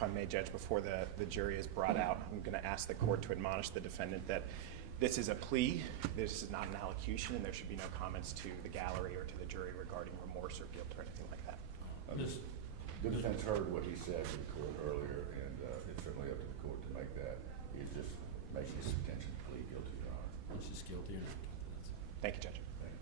if I may, Judge, before the jury is brought out, I'm going to ask the court to admonish the defendant that this is a plea, this is not an allocution, and there should be no comments to the gallery or to the jury regarding remorse or guilt or anything like that. The defense heard what he said in court earlier, and it's certainly up to the court to make that. He's just making his intention to plead guilty, Your Honor. It's just guilty or not guilty. Thank you, Judge. Thank you.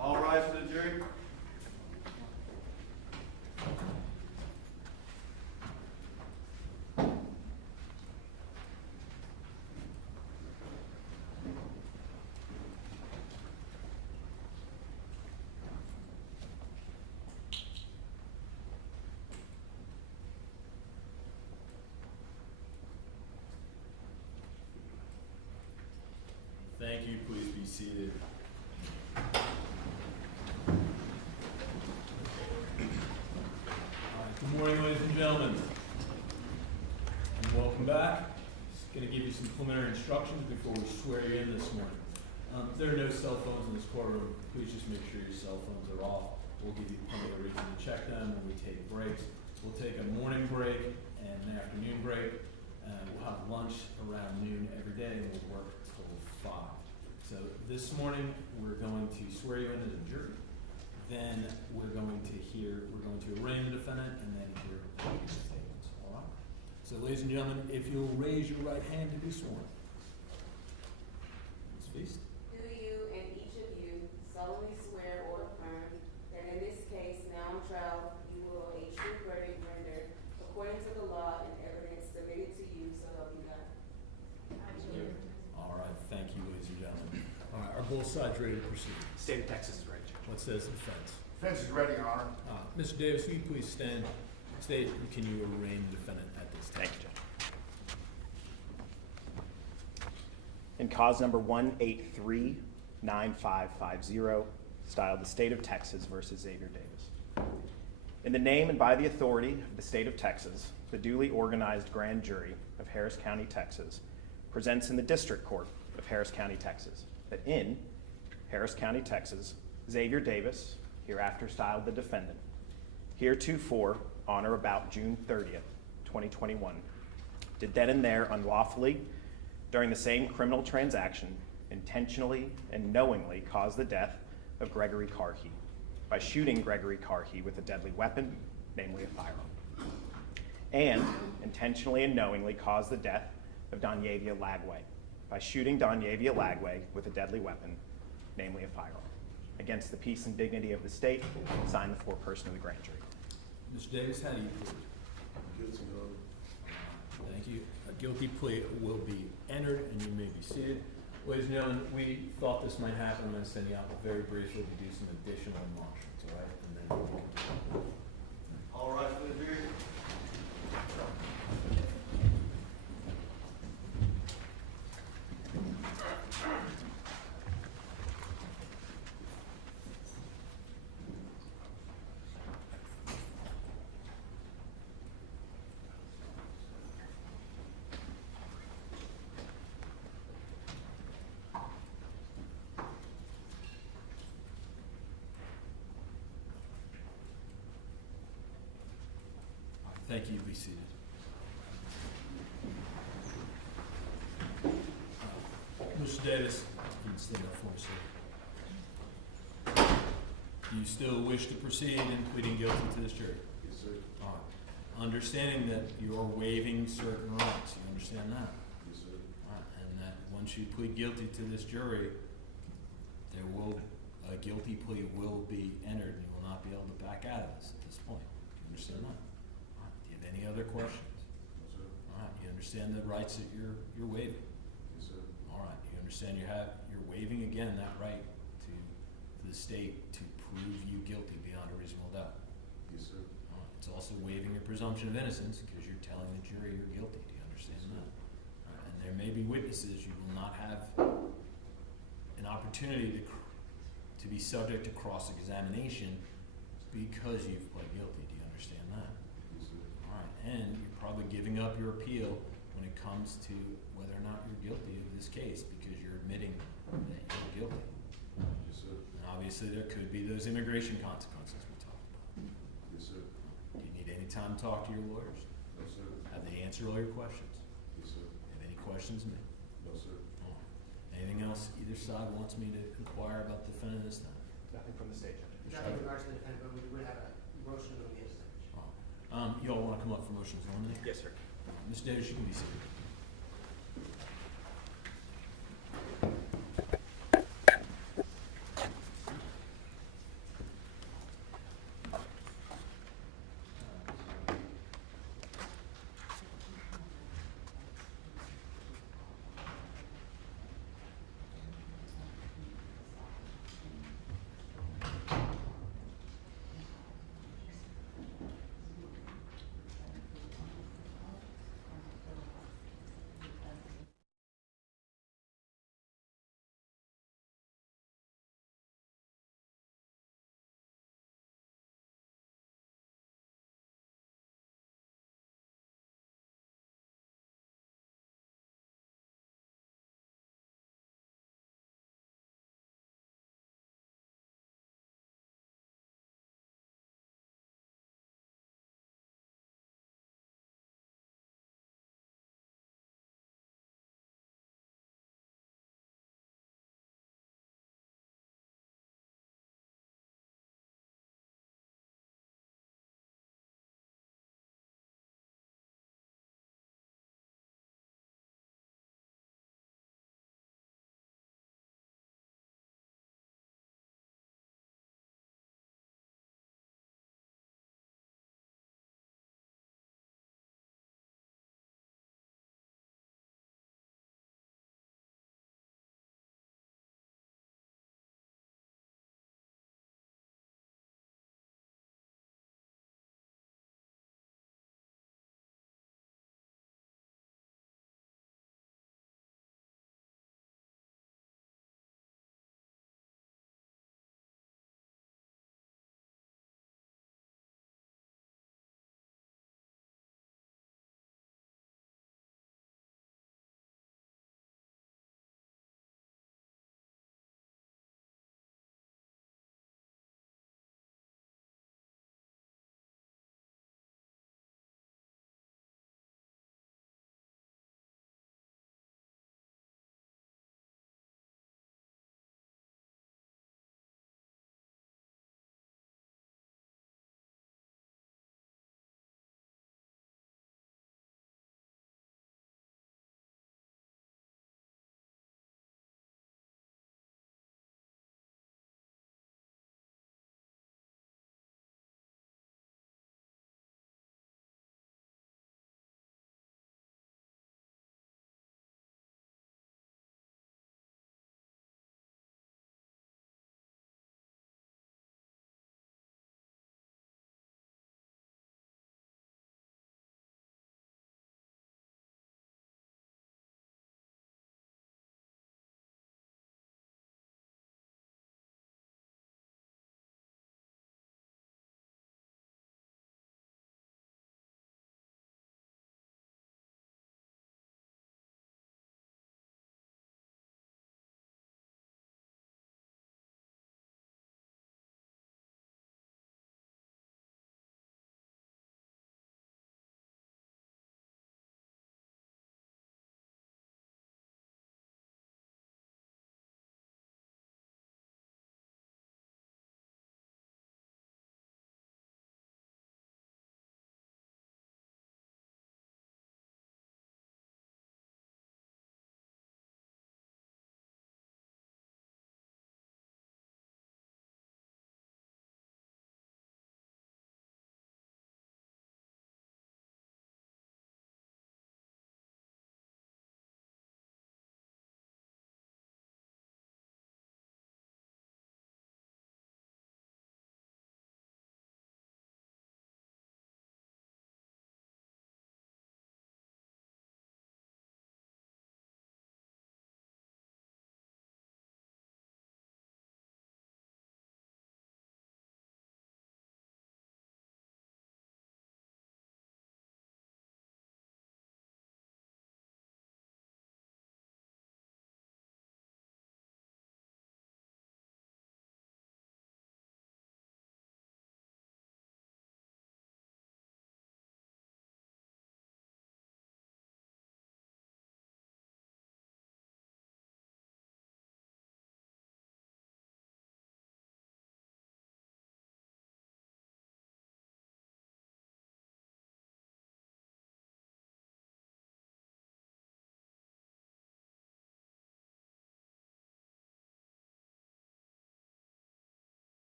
All rise for the jury. Thank you. Please be seated. Good morning, ladies and gentlemen, and welcome back. Just going to give you some preliminary instructions before we swear you in this morning. There are no cell phones in this courtroom. Please just make sure your cell phones are off. We'll give you plenty of reason to check them when we take breaks. We'll take a morning break and an afternoon break. We'll have lunch around noon every day, and we'll work till 5. So this morning, we're going to swear you in as a jury. Then we're going to arraign the defendant and then hear his statements. All right? So ladies and gentlemen, if you'll raise your right hand to be sworn. Ms. Feast. Do you and each of you solemnly swear or affirm that in this case, now on trial, you will a true verdict render according to the law and evidence submitted to you, so help you God? I do. All right, thank you, ladies and gentlemen. All right, are both sides ready to proceed? State of Texas is ready, Judge. What says the defense? Defense is ready, Your Honor. Mr. Davis, will you please stand? State, can you arraign the defendant at this time? Thank you, Judge. In cause number 1839550, styled the State of Texas versus Xavier Davis. In the name and by the authority of the State of Texas, the duly organized grand jury of Harris County, Texas, presents in the District Court of Harris County, Texas, that in Harris County, Texas, Xavier Davis, hereafter styled the defendant, heretofore on or about June 30th, 2021, did then and there unlawfully, during the same criminal transaction, intentionally and knowingly cause the death of Gregory Carhe by shooting Gregory Carhe with a deadly weapon, namely a firearm, and intentionally and knowingly cause the death of Donyavia Lagway by shooting Donyavia Lagway with a deadly weapon, namely a firearm. Against the peace and dignity of the state, signed the foreperson of the grand jury. Mr. Davis, how do you plead? Guilty, Your Honor. Thank you. A guilty plea will be entered, and you may be seated. Ladies and gentlemen, we thought this might happen. I'm going to send you out very briefly to do some additional admonishments, all right? And then we'll continue. All rise for the jury. Thank you. Be seated. Mr. Davis, you can stand up for me, sir. Do you still wish to proceed in pleading guilty to this jury? Yes, sir. All right. Understanding that you are waiving certain rights, you understand that? Yes, sir. All right. And that once you plead guilty to this jury, a guilty plea will be entered, and you will not be able to back out of this at this point. Do you understand that? All right. Do you have any other questions? No, sir. All right. You understand the rights that you're waiving? Yes, sir. All right. You understand you're waiving again that right to the state to prove you guilty beyond a reasonable doubt. Yes, sir. All right. It's also waiving your presumption of innocence because you're telling the jury you're guilty. Do you understand that? All right. And there may be witnesses you will not have an opportunity to be subject to cross-examination because you've pled guilty. Do you understand that? Yes, sir. All right. And you're probably giving up your appeal when it comes to whether or not you're guilty of this case because you're admitting that you're guilty. Yes, sir. And obviously there could be those immigration consequences we talked about. Yes, sir. Do you need any time to talk to your lawyers? No, sir. Have they answered all your questions? Yes, sir. Have any questions of me? No, sir. All right. Anything else either side wants me to inquire about the defendant this time? Nothing from the state, Judge. Nothing in regards to the defendant, but we would have a motion to be established. All right. You all want to come up for motions only? Yes, sir. Ms. Davis, you can be seated.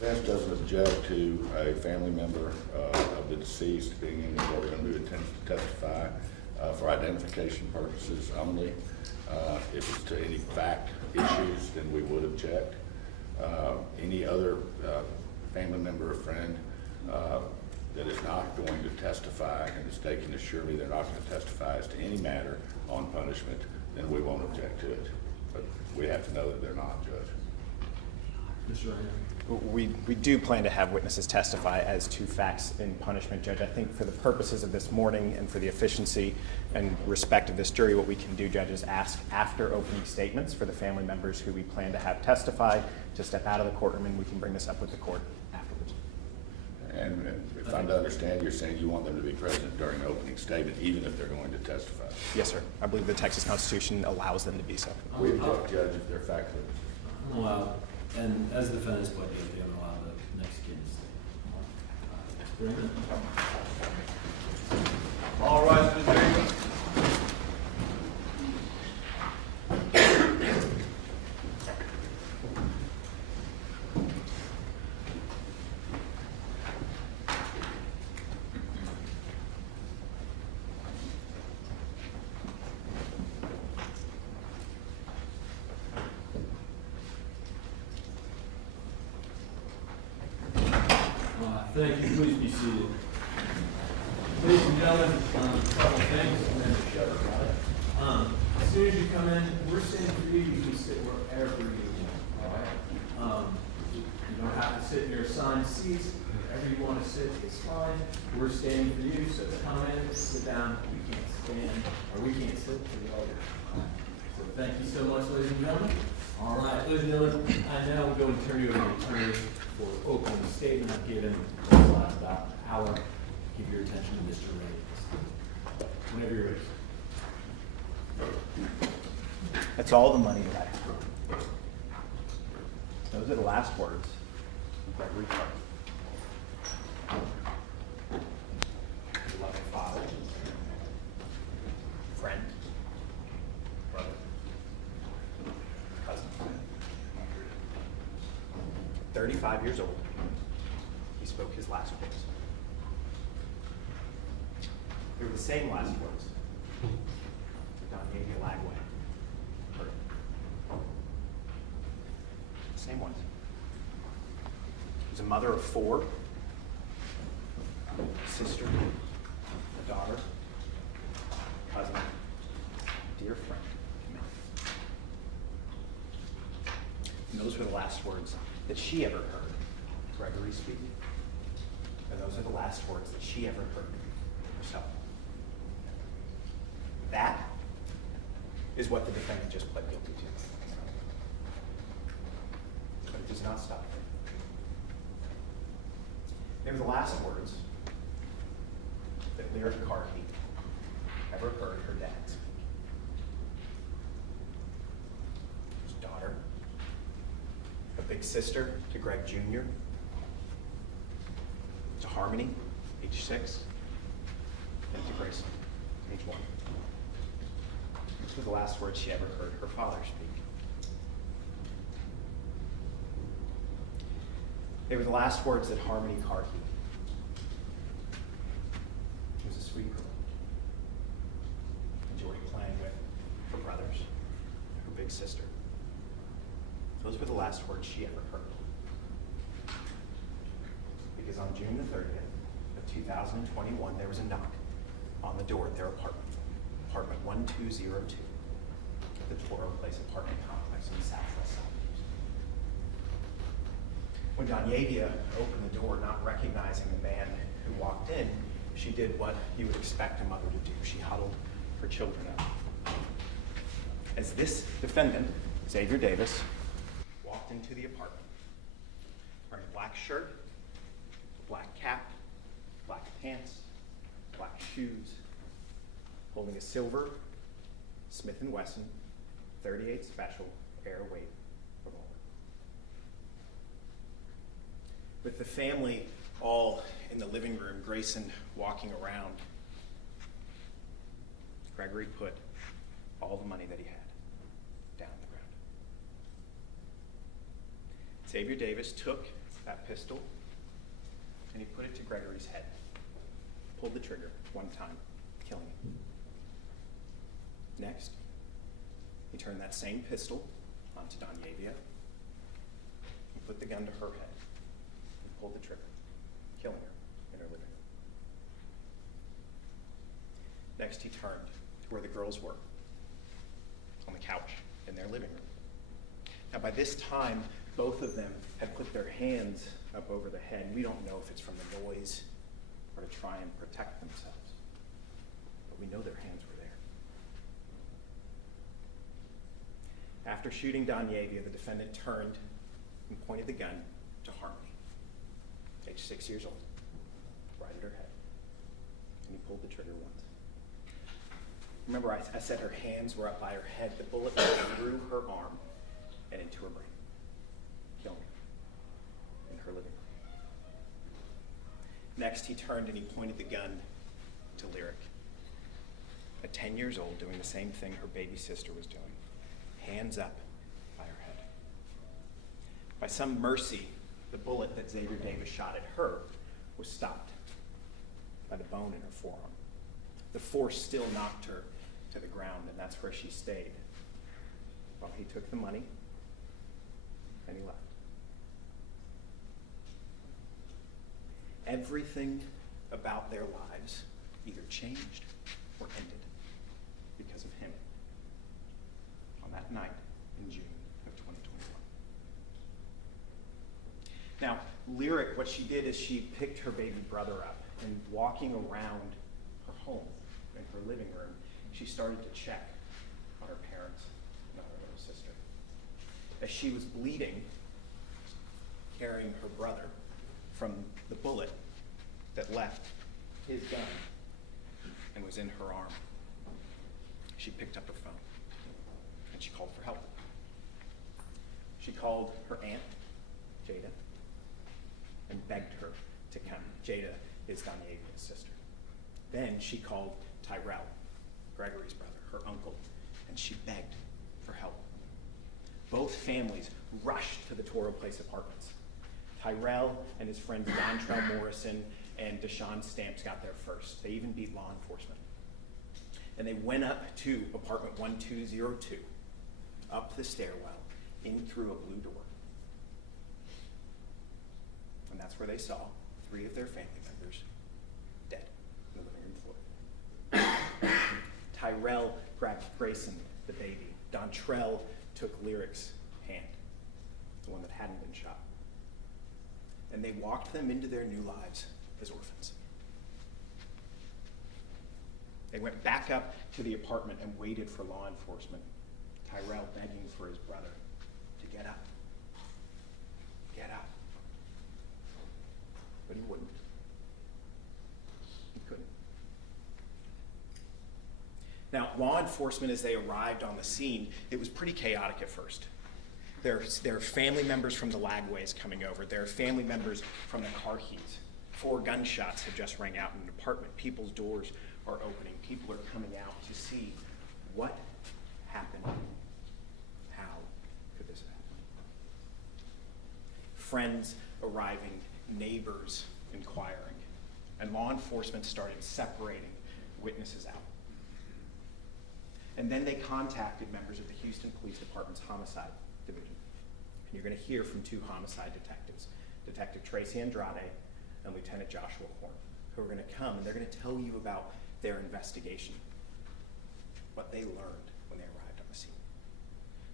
Defense doesn't object to a family member of the deceased being in the courtroom who intends to testify for identification purposes only. If it's to any fact issues, then we would object. Any other family member or friend that is not going to testify, and the state can assure me they're not going to testify as to any matter on punishment, then we won't object to it. But we have to know that they're not, Judge. Mr. Ryan? We do plan to have witnesses testify as to facts in punishment, Judge. I think for the purposes of this morning and for the efficiency and respect of this jury, what we can do, Judge, is ask after opening statements for the family members who we plan to have testify to step out of the courtroom, and we can bring this up with the court afterwards. And if I'm to understand, you're saying you want them to be present during the opening statement, even if they're going to testify? Yes, sir. I believe the Texas Constitution allows them to be so. We object, Judge, if they're fact witnesses. I'm allowed, and as the defendant's pled guilty, I'm allowed the next case. Bring it. All rise for the jury. Thank you. Please be seated. Ladies and gentlemen, a couple things, and then to shut about it. As soon as you come in, we're sitting for you. You can sit wherever you want. All right. You don't have to sit in your assigned seats. Wherever you want to sit is fine. We're standing for you, so come in, sit down. We can't stand, or we can't sit for the other. So thank you so much, ladies and gentlemen. All right, ladies and gentlemen, I now will go and turn you over to the attorney for opening statement. I've given about an hour. Give your attention to Mr. Ray. Whenever you're ready. That's all the money that I have. Those are the last words of Gregory Clark. Beloved father, friend, brother, cousin. 35 years old, he spoke his last words. They were the same last words that Donyavia Lagway heard. Same ones. She was a mother of 4, a sister, a daughter, cousin, dear friend to me. And those were the last words that she ever heard Gregory speak. And those are the last words that she ever heard herself. That is what the defendant just pled guilty to. But it does not stop there. They were the last words that Lyric Carkey ever heard her dad speak. His daughter, a big sister to Greg Jr., to Harmony, age 6, and to Grayson, age 1. These were the last words she ever heard her father speak. They were the last words that Harmony Carkey, who was a sweet girl, enjoyed playing with her brothers, her big sister. Those were the last words she ever heard. Because on June the 30th of 2021, there was a knock on the door at their apartment, apartment 1202, at the Toro Place apartment complex in the Southwest Suburbs. When Donyavia opened the door, not recognizing the man who walked in, she did what you would expect a mother to do. She huddled her children up. As this defendant, Xavier Davis, walked into the apartment, wearing a black shirt, black cap, black pants, black shoes, holding a silver Smith & Wesson 38 Special Airweight revolver. With the family all in the living room, Grayson walking around, Gregory put all the money that he had down on the ground. Xavier Davis took that pistol and he put it to Gregory's head. Pulled the trigger one time, killing him. Next, he turned that same pistol onto Donyavia and put the gun to her head and pulled the trigger, killing her in her living room. Next, he turned to where the girls were, on the couch in their living room. Now, by this time, both of them had put their hands up over the head. We don't know if it's from the noise or to try and protect themselves, but we know their hands were there. After shooting Donyavia, the defendant turned and pointed the gun to Harmony, age 6 years old, right at her head, and he pulled the trigger once. Remember, I said her hands were up by her head. The bullet went through her arm and into her brain, killing her in her living room. Next, he turned and he pointed the gun to Lyric, at 10 years old, doing the same thing her baby sister was doing, hands up by her head. By some mercy, the bullet that Xavier Davis shot at her was stopped by the bone in her forearm. The force still knocked her to the ground, and that's where she stayed while he took the money and he left. Everything about their lives either changed or ended because of him on that night in June of 2021. Now, Lyric, what she did is she picked her baby brother up and walking around her home in her living room, she started to check on her parents and on her little sister. As she was bleeding, carrying her brother from the bullet that left his gun and was in her arm, she picked up her phone and she called for help. She called her aunt, Jada, and begged her to come. Jada is Donyavia's sister. Then she called Tyrell, Gregory's brother, her uncle, and she begged for help. Both families rushed to the Toro Place apartments. Tyrell and his friends Dontrell Morrison and Deshaun Stamps got there first. They even beat law enforcement. And they went up to apartment 1202, up the stairwell, in through a blue door. And that's where they saw 3 of their family members dead in the living room floor. Tyrell grabbed Grayson, the baby. Dontrell took Lyric's hand, the one that hadn't been shot. And they walked them into their new lives as orphans. They went back up to the apartment and waited for law enforcement. Tyrell begging for his brother to get up. Get up. But he wouldn't. He couldn't. Now, law enforcement, as they arrived on the scene, it was pretty chaotic at first. There are family members from the Lagways coming over. There are family members from the Carhees. 4 gunshots had just rang out in an apartment. People's doors are opening. People are coming out to see what happened. How could this happen? Friends arriving, neighbors inquiring, and law enforcement started separating witnesses out. And then they contacted members of the Houston Police Department's Homicide Division. And you're going to hear from 2 homicide detectives, Detective Tracy Andrade and Lieutenant Joshua Horn, who are going to come and they're going to tell you about their investigation, what they learned when they arrived on the scene.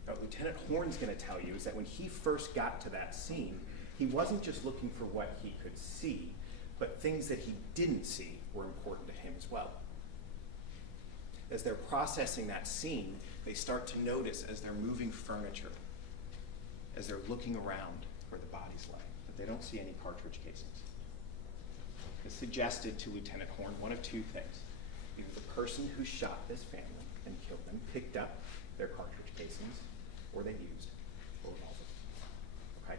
Now, what Lieutenant Horn's going to tell you is that when he first got to that scene, he wasn't just looking for what he could see, but things that he didn't see were important to him as well. As they're processing that scene, they start to notice as they're moving furniture, as they're looking around where the bodies lay, that they don't see any cartridge casings. It suggested to Lieutenant Horn one of 2 things. Either the person who shot this family and killed them picked up their cartridge casings, or they used a revolver. Okay?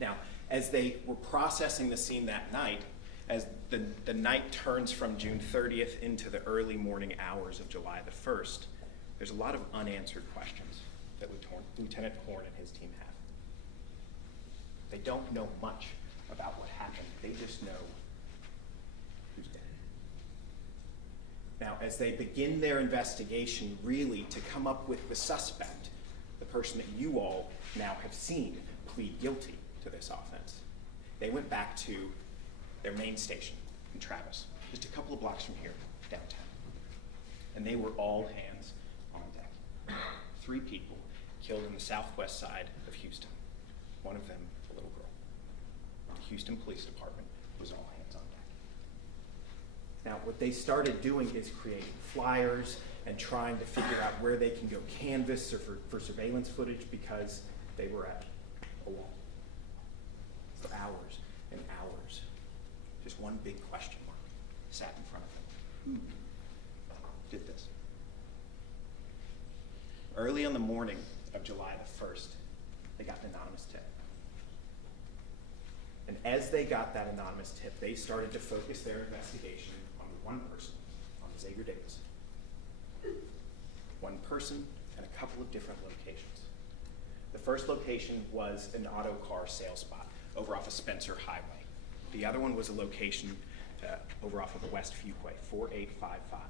Now, as they were processing the scene that night, as the night turns from June 30th into the early morning hours of July the 1st, there's a lot of unanswered questions that Lieutenant Horn and his team have. They don't know much about what happened. They just know who's dead. Now, as they begin their investigation, really to come up with the suspect, the person that you all now have seen plead guilty to this offense, they went back to their main station in Travis, just a couple of blocks from here, downtown. And they were all hands on deck. 3 people killed in the southwest side of Houston. One of them, a little girl. The Houston Police Department was all hands on deck. Now, what they started doing is creating flyers and trying to figure out where they can go canvass or for surveillance footage, because they were at a wall for hours and hours. Just one big question mark sat in front of them. Who did this? Early on the morning of July the 1st, they got an anonymous tip. And as they got that anonymous tip, they started to focus their investigation on one person, on Xavier Davis. One person and a couple of different locations. The first location was an auto car sales spot over off of Spencer Highway. The other one was a location over off of the West Fuquay, 4855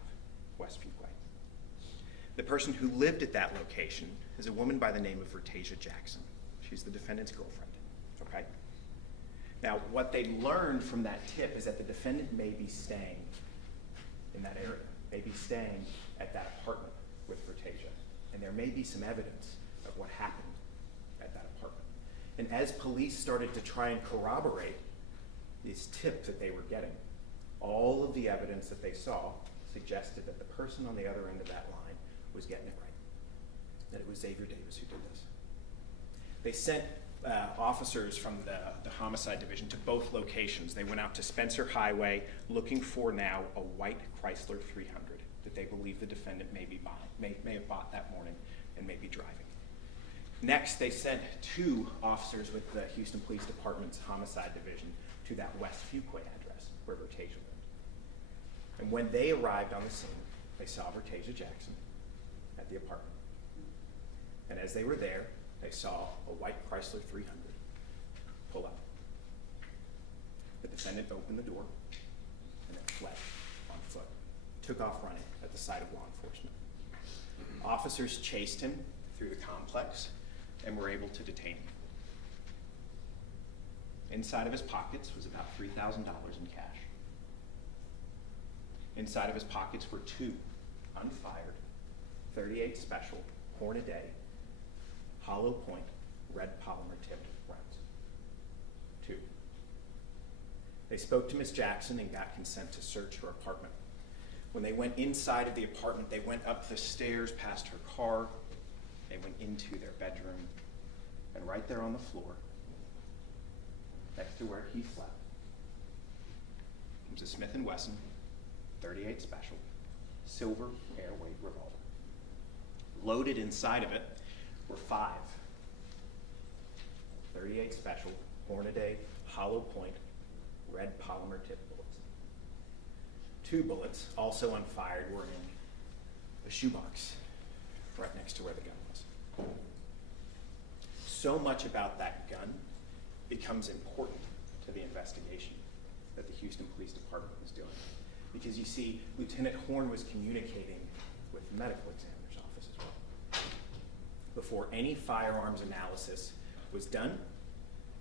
West Fuquay. The person who lived at that location is a woman by the name of Vertasia Jackson. She's the defendant's girlfriend, okay? Now, what they learned from that tip is that the defendant may be staying in that area, may be staying at that apartment with Vertasia, and there may be some evidence of what happened at that apartment. And as police started to try and corroborate this tip that they were getting, all of the evidence that they saw suggested that the person on the other end of that line was getting it right, that it was Xavier Davis who did this. They sent officers from the homicide division to both locations. They went out to Spencer Highway looking for now a white Chrysler 300 that they believe the defendant may have bought that morning and may be driving. Next, they sent 2 officers with the Houston Police Department's homicide division to that West Fuquay address where Vertasia lived. And when they arrived on the scene, they saw Vertasia Jackson at the apartment. And as they were there, they saw a white Chrysler 300 pull up. The defendant opened the door and then fled on foot, took off running at the sight of law enforcement. Officers chased him through the complex and were able to detain him. Inside of his pockets was about $3,000 in cash. Inside of his pockets were 2 unfired 38 special Hornaday hollow point red polymer tipped rounds. 2. They spoke to Ms. Jackson and got consent to search her apartment. When they went inside of the apartment, they went up the stairs past her car, they went into their bedroom, and right there on the floor, next to where he slept, was a Smith & Wesson 38 special silver airweight revolver. Loaded inside of it were 5 38 special Hornaday hollow point red polymer tip bullets. 2 bullets, also unfired, were in a shoebox right next to where the gun was. So much about that gun becomes important to the investigation that the Houston Police Department was doing. Because you see, Lieutenant Horn was communicating with the medical examiner's office as well. Before any firearms analysis was done,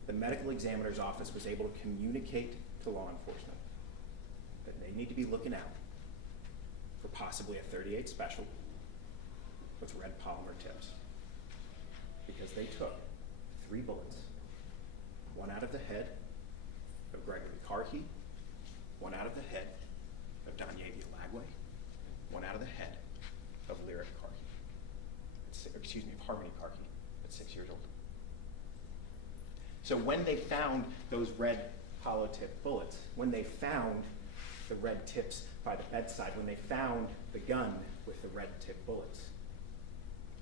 the medical examiner's office was able to communicate to law enforcement that they need to be looking out for possibly a 38 special with red polymer tips. Because they took 3 bullets, 1 out of the head of Gregory Carkey, 1 out of the head of Donyavia Lagway, 1 out of the head of Lyric Carkey, of Harmony Carkey at 6 years old. So when they found those red hollow tip bullets, when they found the red tips by the bedside, when they found the gun with the red tip bullets,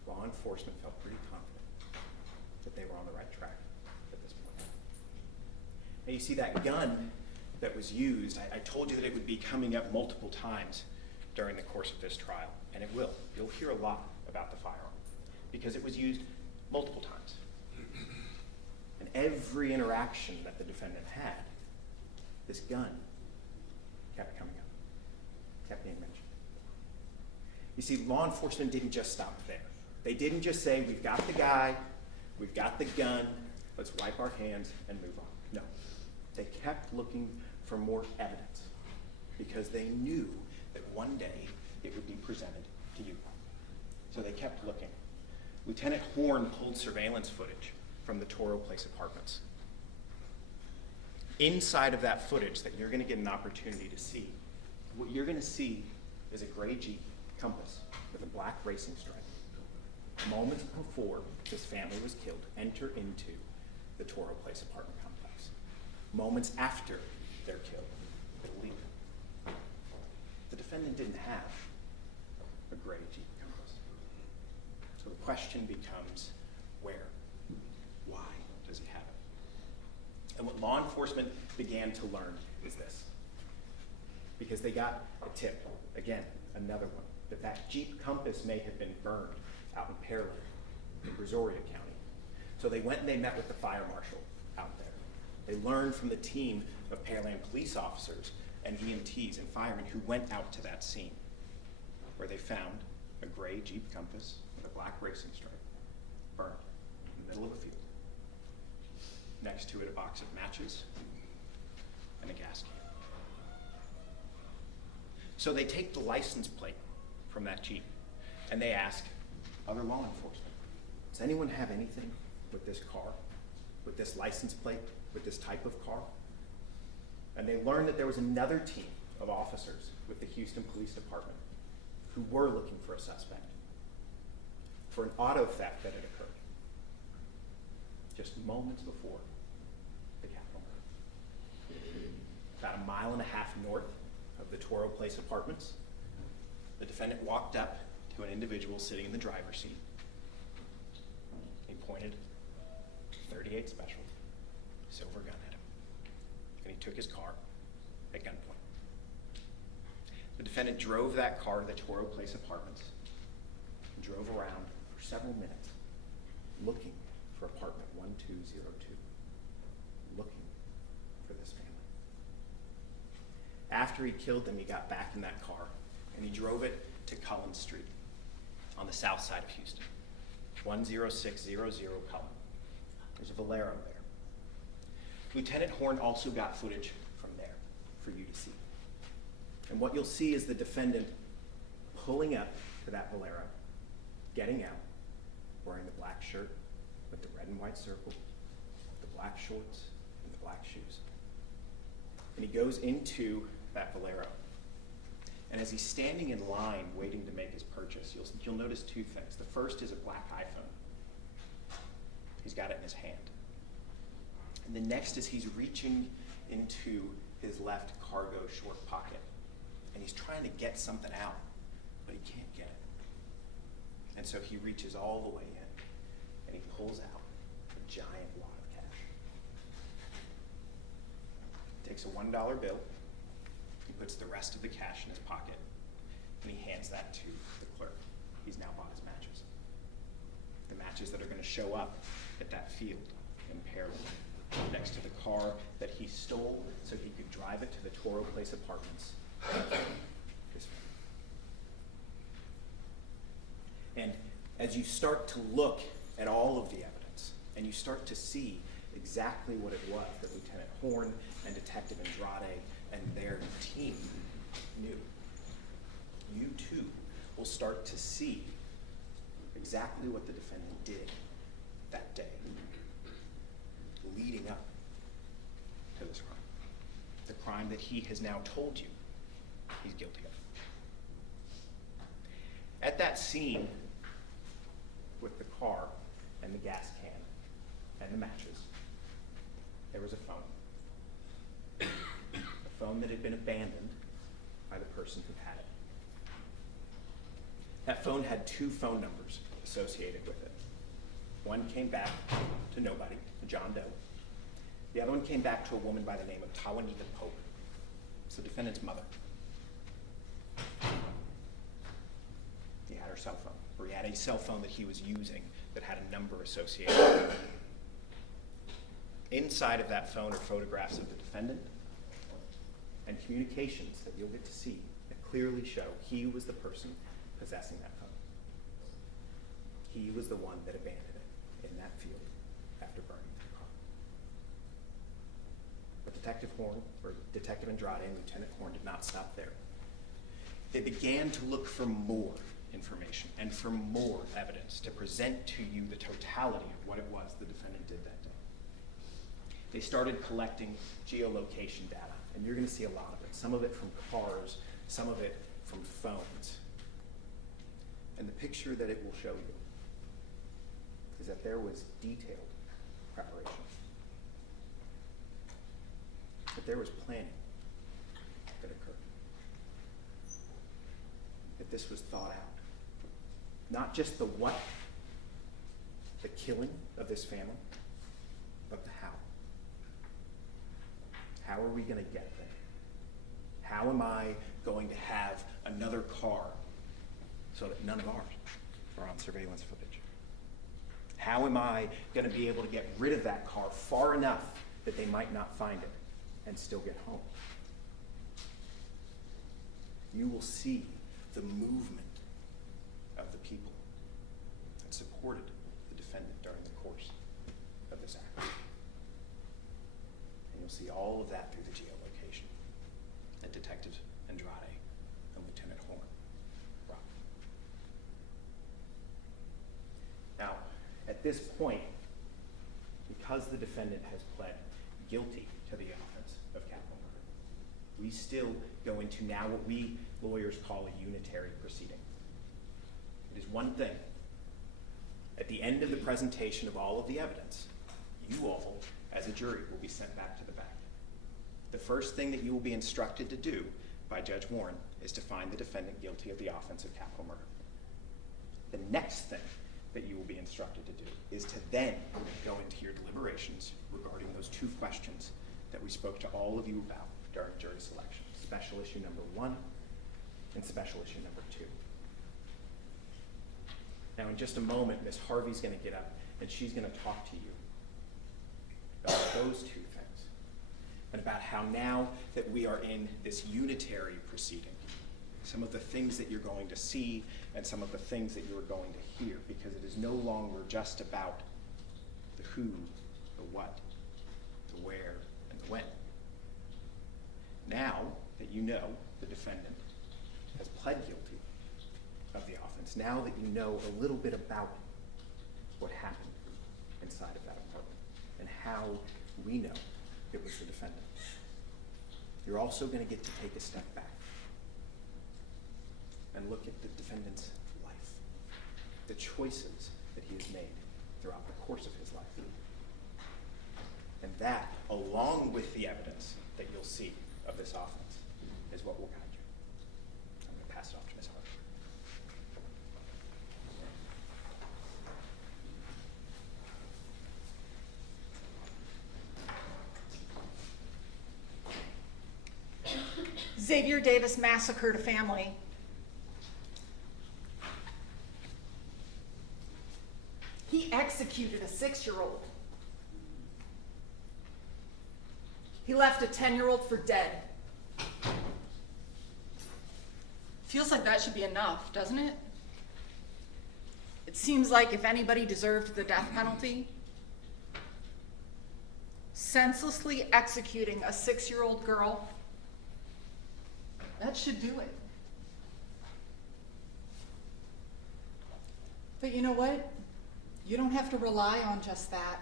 law enforcement felt pretty confident that they were on the right track at this point. Now you see that gun that was used, I told you that it would be coming up multiple times during the course of this trial, and it will. You'll hear a lot about the firearm because it was used multiple times. And every every interaction that the defendant had, this gun kept coming up, kept being mentioned. You see, law enforcement didn't just stop there. They didn't just say, we've got the guy, we've got the gun, let's wipe our hands and move on. No, they kept looking for more evidence because they knew that one day it would be presented to you. So they kept looking. Lieutenant Horn pulled surveillance footage from the Toro Place apartments. Inside of that footage that you're gonna get an opportunity to see, what you're gonna see is a gray Jeep Compass with a black racing stripe. Moments before this family was killed, enter into the Toro Place apartment complex. Moments after they're killed, they leave. The defendant didn't have a gray Jeep Compass. So the question becomes, where? Why does he have it? And what law enforcement began to learn is this. Because they got a tip, again, another one, that Jeep Compass may have been burned out in Pearland, in Brazoria County. So they went and they met with the fire marshal out there. They learned from the team of Pearland police officers and EMTs and firemen who went out to that scene, where they found a gray Jeep Compass with a black racing stripe, burned in the middle of a field. Next to it, a box of matches and a gas can. So they take the license plate from that Jeep and they ask other law enforcement, does anyone have anything with this car, with this license plate, with this type of car? And they learned that there was another team of officers with the Houston Police Department who were looking for a suspect for an auto theft that had occurred just moments before the Capitol murder. About 1.5 miles north of the Toro Place apartments, the defendant walked up to an individual sitting in the driver's seat. He pointed 38 Special, silver gun at him, and he took his car at gunpoint. The defendant drove that car to the Toro Place apartments and drove around for several minutes looking for apartment 1202, looking for this family. After he killed them, he got back in that car and he drove it to Cullen Street on the south side of Houston, 10600 Cullen. There's a Valero there. Lieutenant Horn also got footage from there for you to see. And what you'll see is the defendant pulling up to that Valero, getting out, wearing the black shirt with the red and white circle, the black shorts, and the black shoes. And he goes into that Valero. And as he's standing in line waiting to make his purchase, you'll notice two things. The first is a black iPhone. He's got it in his hand. And the next is he's reaching into his left cargo short pocket. And he's trying to get something out, but he can't get it. And so he reaches all the way in and he pulls out a giant wad of cash. Takes a $1 bill. He puts the rest of the cash in his pocket, and he hands that to the clerk. He's now bought his matches. The matches that are going to show up at that field in Pearland, next to the car that he stole so he could drive it to the Toro Place apartments. And as you start to look at all of the evidence, and you start to see exactly what it was that Lieutenant Horn and Detective Andrade and their team knew, you too will start to see exactly what the defendant did that day, leading up to this crime. The crime that he has now told you he's guilty of. At that scene with the car and the gas can and the matches, there was a phone. A phone that had been abandoned by the person who had it. That phone had 2 phone numbers associated with it. One came back to nobody, to John Doe. The other one came back to a woman by the name of Tawanita Pope. It's the defendant's mother. He had her cell phone, or he had a cell phone that he was using that had a number associated with it. Inside of that phone are photographs of the defendant and communications that you'll get to see that clearly show he was the person possessing that phone. He was the one that abandoned it in that field after burning the car. But Detective Andrade and Lieutenant Horn did not stop there. They began to look for more information and for more evidence to present to you the totality of what it was the defendant did that day. They started collecting geolocation data, and you're going to see a lot of it. Some of it from cars, some of it from phones. And the picture that it will show you is that there was detailed preparation. That there was planning that occurred. That this was thought out. Not just the what, the killing of this family, but the how. How are we going to get there? How am I going to have another car so that none of ours are on surveillance footage? How am I going to be able to get rid of that car far enough that they might not find it and still get home? You will see the movement of the people that supported the defendant during the course of this act. And you'll see all of that through the geolocation that Detectives Andrade and Lieutenant Horn brought. Now, at this point, because the defendant has pled guilty to the offense of capital murder, we still go into now what we lawyers call a unitary proceeding. It is one thing. At the end of the presentation of all of the evidence, you all, as a jury, will be sent back to the back. The first thing that you will be instructed to do by Judge Warren is to find the defendant guilty of the offense of capital murder. The next thing that you will be instructed to do is to then go into your deliberations regarding those two questions that we spoke to all of you about during jury selection, special issue number 1 and special issue number 2. Now, in just a moment, Ms. Harvey's going to get up and she's going to talk to you about those two things and about how now that we are in this unitary proceeding, some of the things that you're going to see and some of the things that you're going to hear, because it is no longer just about the who, the what, the where, and the when. Now that you know the defendant has pled guilty of the offense, now that you know a little bit about what happened inside of that apartment and how we know it was the defendant, you're also going to get to take a step back and look at the defendant's life, the choices that he has made throughout the course of his life. And that, along with the evidence that you'll see of this offense, is what will guide you. I'm going to pass it off to Ms. Harvey. Xavier Davis massacred a family. He executed a 6-year-old. He left a 10-year-old for dead. Feels like that should be enough, doesn't it? It seems like if anybody deserved the death penalty, senselessly executing a 6-year-old girl, that should do it. But you know what? You don't have to rely on just that,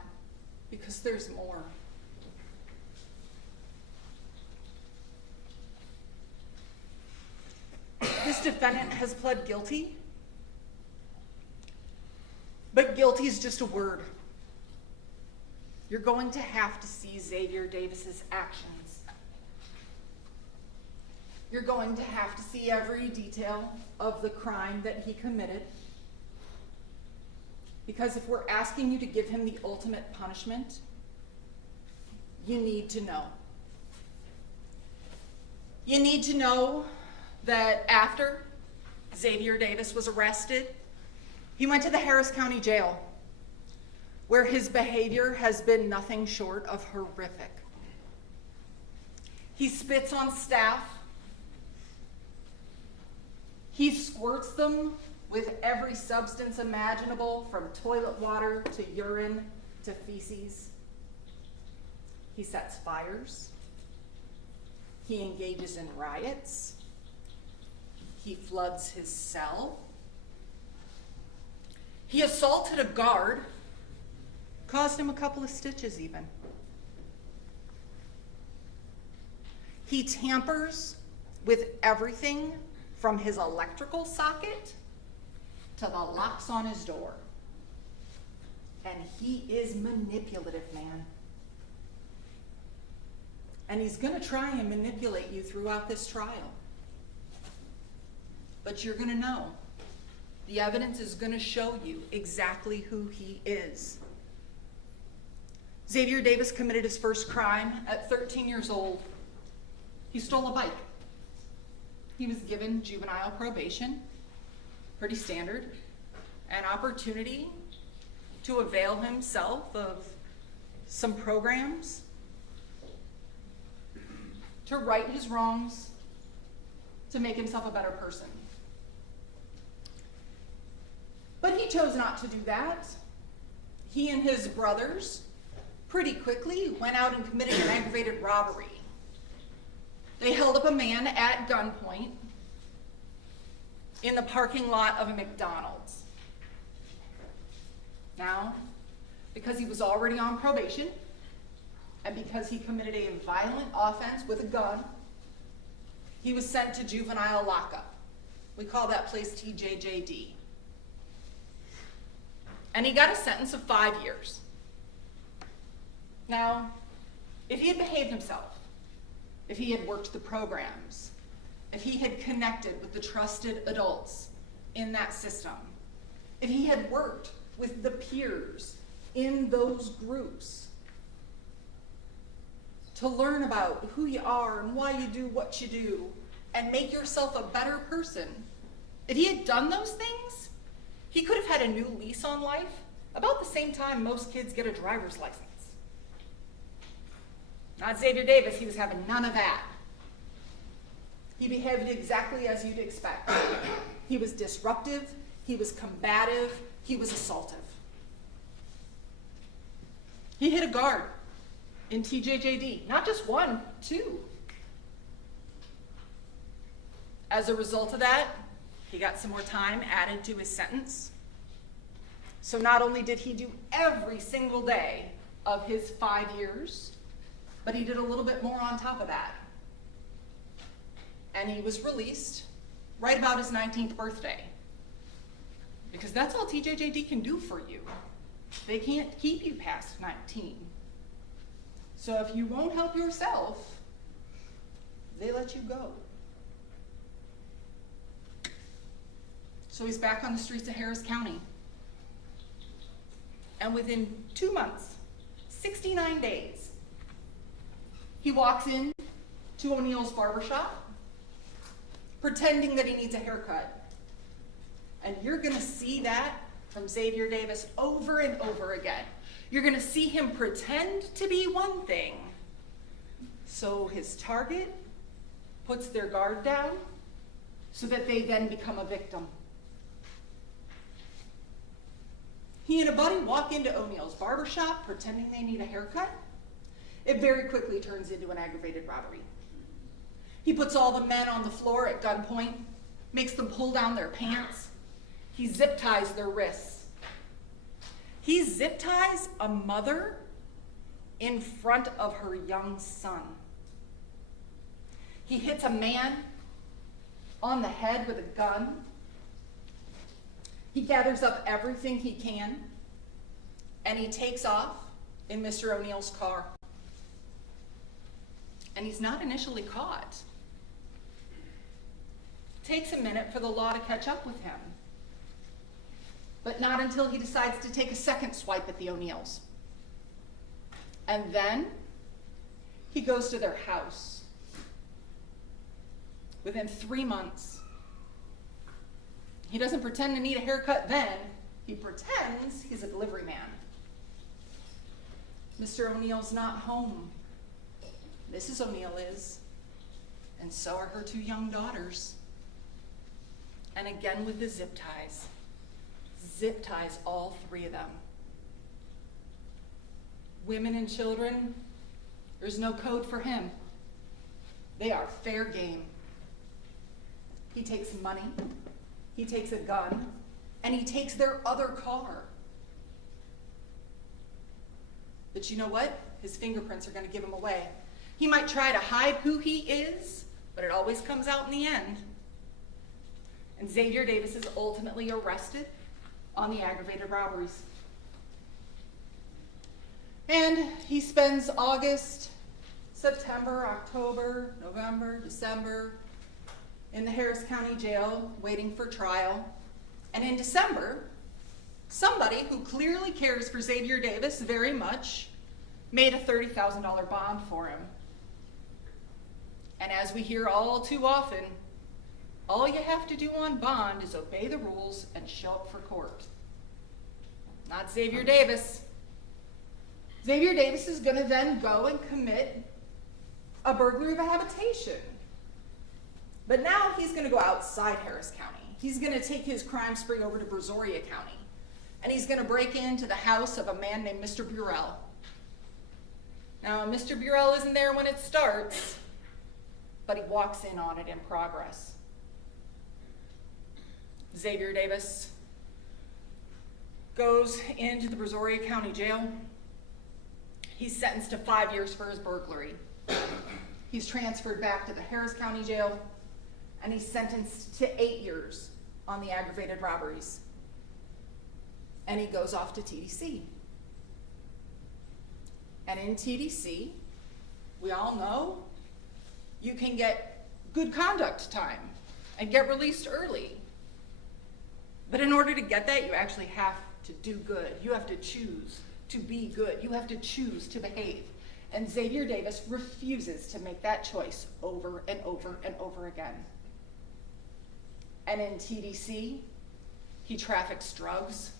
because there's more. This defendant has pled guilty, but guilty is just a word. You're going to have to see Xavier Davis's actions. You're going to have to see every detail of the crime that he committed. Because if we're asking you to give him the ultimate punishment, you need to know. You need to know that after Xavier Davis was arrested, he went to the Harris County Jail, where his behavior has been nothing short of horrific. He spits on staff. He squirts them with every substance imaginable, from toilet water to urine to feces. He sets fires. He engages in riots. He floods his cell. He assaulted a guard, caused him a couple of stitches even. He tampers with everything from his electrical socket to the locks on his door. And he is manipulative, man. And he's going to try and manipulate you throughout this trial. But you're going to know. The evidence is going to show you exactly who he is. Xavier Davis committed his first crime at 13 years old. He stole a bike. He was given juvenile probation, pretty standard, an opportunity to avail himself of some programs, to right his wrongs, to make himself a better person. But he chose not to do that. He and his brothers pretty quickly went out and committed an aggravated robbery. They held up a man at gunpoint in the parking lot of a McDonald's. Now, because he was already on probation, and because he committed a violent offense with a gun, he was sent to juvenile lockup. We call that place TJJD. And he got a sentence of 5 years. Now, if he had behaved himself, if he had worked the programs, if he had connected with the trusted adults in that system, if he had worked with the peers in those groups to learn about who you are and why you do what you do and make yourself a better person, if he had done those things, he could have had a new lease on life about the same time most kids get a driver's license. Not Xavier Davis, he was having none of that. He behaved exactly as you'd expect. He was disruptive, he was combative, he was assaultive. He hit a guard in TJJD, not just one, two. As a result of that, he got some more time added to his sentence. So not only did he do every single day of his 5 years, but he did a little bit more on top of that. And he was released right about his 19th birthday. Because that's all TJJD can do for you. They can't keep you past 19. So if you won't help yourself, they let you go. So he's back on the streets of Harris County. And within 2 months, 69 days, he walks in to O'Neill's barbershop, pretending that he needs a haircut. And you're going to see that from Xavier Davis over and over again. You're going to see him pretend to be one thing, so his target puts their guard down so that they then become a victim. He and a buddy walk into O'Neill's barbershop pretending they need a haircut. It very quickly turns into an aggravated robbery. He puts all the men on the floor at gunpoint, makes them pull down their pants. He zip ties their wrists. He zip ties a mother in front of her young son. He hits a man on the head with a gun. He gathers up everything he can, and he takes off in Mr. O'Neill's car. And he's not initially caught. It takes a minute for the law to catch up with him. But not until he decides to take a second swipe at the O'Neills. And then he goes to their house. Within 3 months, he doesn't pretend to need a haircut then. He pretends he's a delivery man. Mr. O'Neill's not home. Mrs. O'Neill is, and so are her 2 young daughters. And again with the zip ties. Zip ties all 3 of them. Women and children, there's no code for him. They are fair game. He takes money, he takes a gun, and he takes their other car. But you know what? His fingerprints are going to give him away. He might try to hide who he is, but it always comes out in the end. And Xavier Davis is ultimately arrested on the aggravated robberies. And he spends August, September, October, November, December in the Harris County Jail waiting for trial. And in December, somebody who clearly cares for Xavier Davis very much made a $30,000 bond for him. And as we hear all too often, all you have to do on bond is obey the rules and show up for court. Not Xavier Davis. Xavier Davis is going to then go and commit a burglary of a habitation. But now he's going to go outside Harris County. He's going to take his crime spree over to Brazoria County. And he's going to break into the house of a man named Mr. Burrell. Now, Mr. Burrell isn't there when it starts, but he walks in on it in progress. Xavier Davis goes into the Brazoria County Jail. He's sentenced to 5 years for his burglary. He's transferred back to the Harris County Jail, and he's sentenced to 8 years on the aggravated robberies. And he goes off to TDC. And in TDC, we all know you can get good conduct time and get released early. But in order to get that, you actually have to do good. You have to choose to be good. You have to choose to behave. And Xavier Davis refuses to make that choice over and over and over again. And in TDC, he traffics drugs.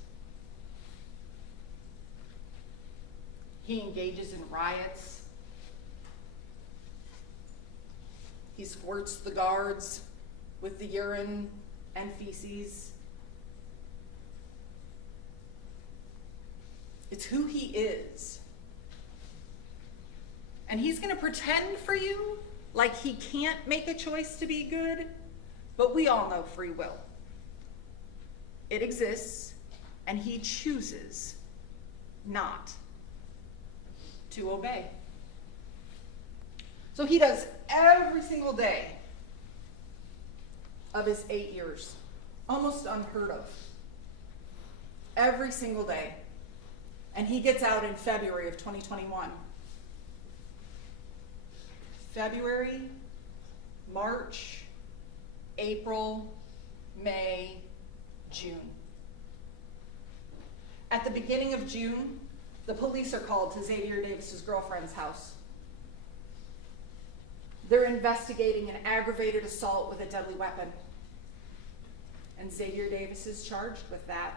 He engages in riots. He squirts the guards with the urine and feces. It's who he is. And he's going to pretend for you like he can't make a choice to be good, but we all know free will. It exists, and he chooses not to obey. So he does every single day of his 8 years, almost unheard of. Every single day. And he gets out in February of 2021. February, March, April, May, June. At the beginning of June, the police are called to Xavier Davis's girlfriend's house. They're investigating an aggravated assault with a deadly weapon. And Xavier Davis is charged with that.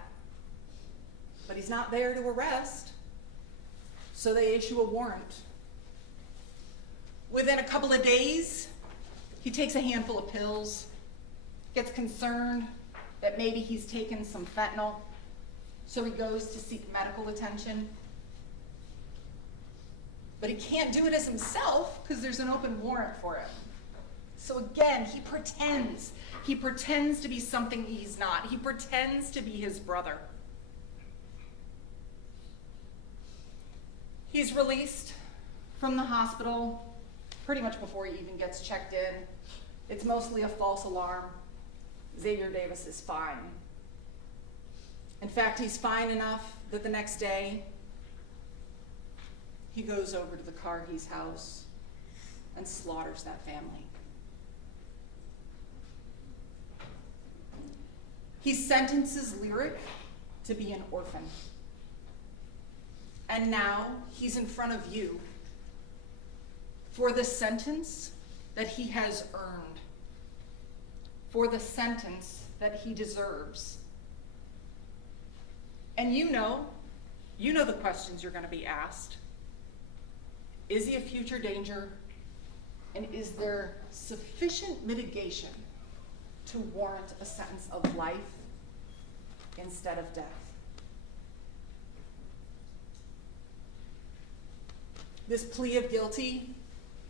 But he's not there to arrest, so they issue a warrant. Within a couple of days, he takes a handful of pills, gets concerned that maybe he's taken some fentanyl, so he goes to seek medical attention. But he can't do it as himself because there's an open warrant for him. So again, he pretends. He pretends to be something he's not. He pretends to be his brother. He's released from the hospital pretty much before he even gets checked in. It's mostly a false alarm. Xavier Davis is fine. In fact, he's fine enough that the next day, he goes over to the Cargey's house and slaughters that family. He sentences Lyric to be an orphan. And now he's in front of you for the sentence that he has earned, for the sentence that he deserves. And you know the questions you're going to be asked. Is he a future danger? And is there sufficient mitigation to warrant a sentence of life instead of death? This plea of guilty,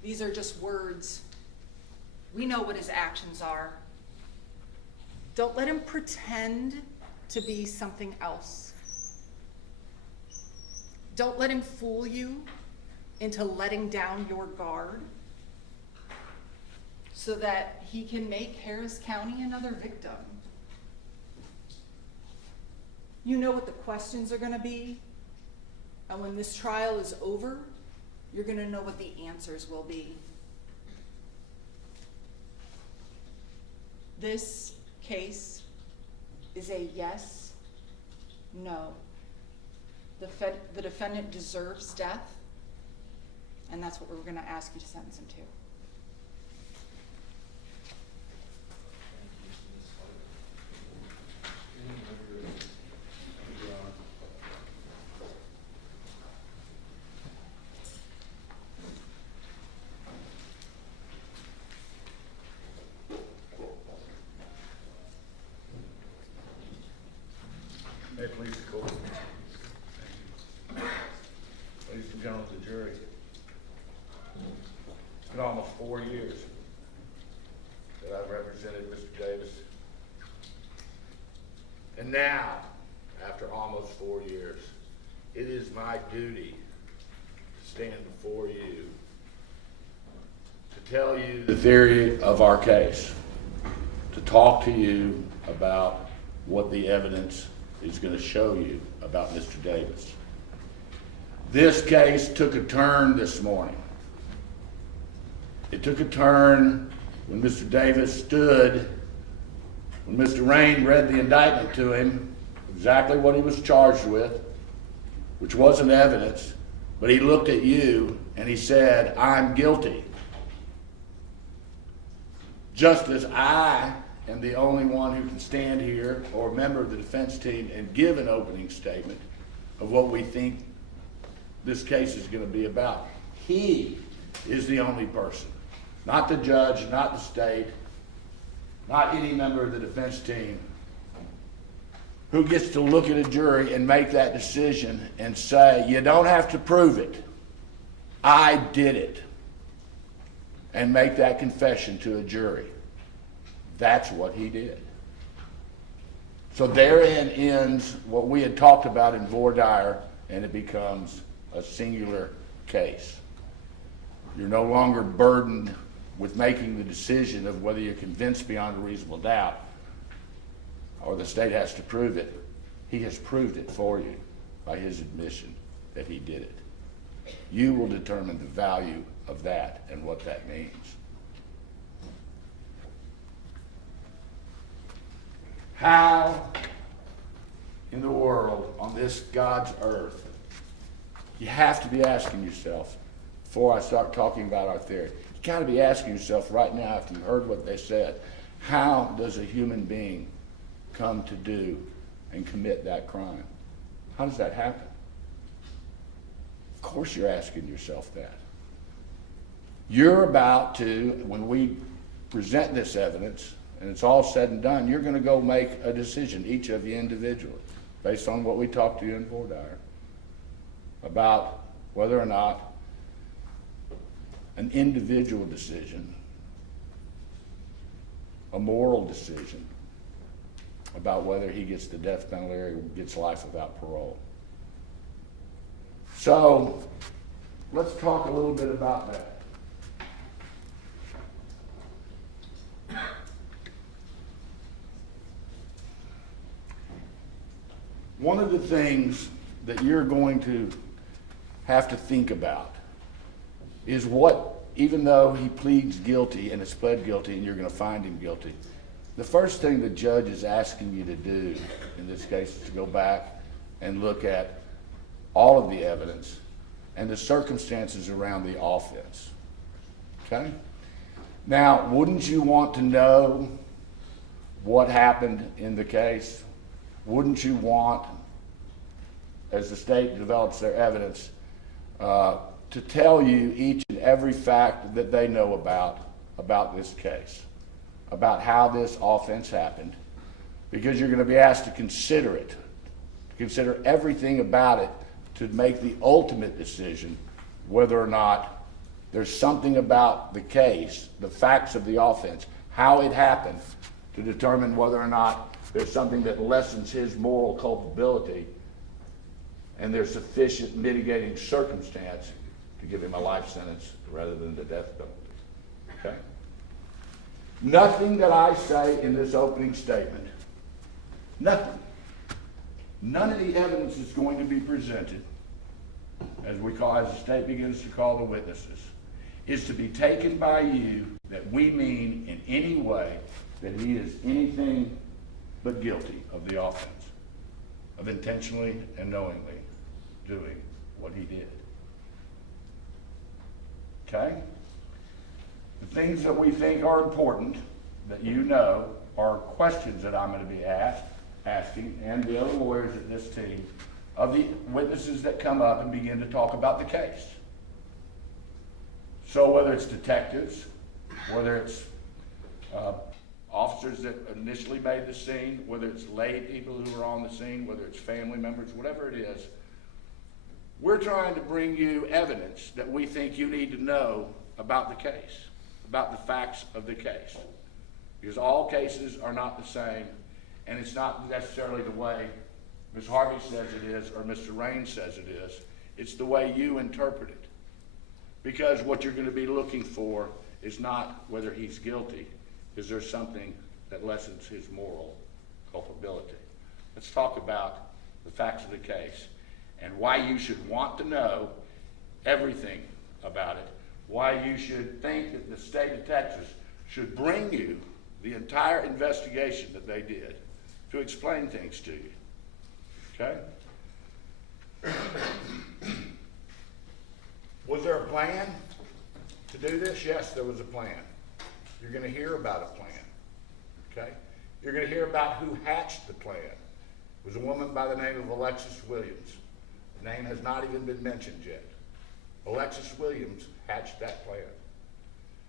these are just words. We know what his actions are. Don't let him pretend to be something else. Don't let him fool you into letting down your guard so that he can make Harris County another victim. You know what the questions are gonna be, and when this trial is over, you're gonna know what the answers will be. This case is a yes, no. The defendant deserves death, and that's what we're gonna ask you to sentence him to. May it please the court. Ladies and gentlemen of the jury, it's been almost 4 years that I've represented Mr. Davis. And now, after almost 4 years, it is my duty to stand before you to tell you the theory of our case, to talk to you about what the evidence is going to show you about Mr. Davis. This case took a turn this morning. It took a turn when Mr. Davis stood, when Mr. Rain read the indictment to him, exactly what he was charged with, which wasn't evidence, but he looked at you and he said, "I'm guilty." Just as I am the only one who can stand here, or a member of the defense team, and give an opening statement of what we think this case is going to be about. He is the only person, not the judge, not the state, not any member of the defense team, who gets to look at a jury and make that decision and say, "You don't have to prove it. I did it," and make that confession to a jury. That's what he did. So therein ends what we had talked about in voir dire, and it becomes a singular case. You're no longer burdened with making the decision of whether you're convinced beyond a reasonable doubt or the state has to prove it. He has proved it for you by his admission that he did it. You will determine the value of that and what that means. How in the world, on this God's earth, you have to be asking yourself, before I start talking about our theory, you got to be asking yourself right now, after you've heard what they said, how does a human being come to do and commit that crime? How does that happen? Of course you're asking yourself that. You're about to, when we present this evidence, and it's all said and done, you're going to go make a decision, each of you individually, based on what we talked to you in voir dire, about whether or not an individual decision, a moral decision, about whether he gets the death penalty or gets life without parole. So, let's talk a little bit about that. One of the things that you're going to have to think about is what, even though he pleads guilty and has pled guilty and you're going to find him guilty, the first thing the judge is asking you to do in this case is to go back and look at all of the evidence and the circumstances around the offense. Okay? Now, wouldn't you want to know what happened in the case? Wouldn't you want, as the state develops their evidence, to to tell you each and every fact that they know about this case, about how this offense happened, because you're going to be asked to consider it, to consider everything about it, to make the ultimate decision whether or not there's something about the case, the facts of the offense, how it happened, to determine whether or not there's something that lessens his moral culpability and there's sufficient mitigating circumstance to give him a life sentence rather than the death penalty. Okay? Nothing that I say in this opening statement, nothing, none of the evidence is going to be presented, as the state begins to call the witnesses, is to be taken by you that we mean in any way that he is anything but guilty of the offense, of intentionally and knowingly doing what he did. Okay? The things that we think are important that you know are questions that I'm going to be asking, and the other lawyers at this team, of the witnesses that come up and begin to talk about the case. So whether it's detectives, whether it's officers that initially made the scene, whether it's lay people who were on the scene, whether it's family members, whatever it is, we're trying to bring you evidence that we think you need to know about the case, about the facts of the case. Because all cases are not the same, and it's not necessarily the way Ms. Harvey says it is or Mr. Raines says it is. It's the way you interpret it. Because what you're going to be looking for is not whether he's guilty, is there something that lessens his moral culpability. Let's talk about the facts of the case and why you should want to know everything about it, why you should think that the state of Texas should bring you the entire investigation that they did to explain things to you. Okay? Was there a plan to do this? Yes, there was a plan. You're going to hear about a plan. Okay? You're going to hear about who hatched the plan. It was a woman by the name of Alexis Williams. The name has not even been mentioned yet. Alexis Williams hatched that plan.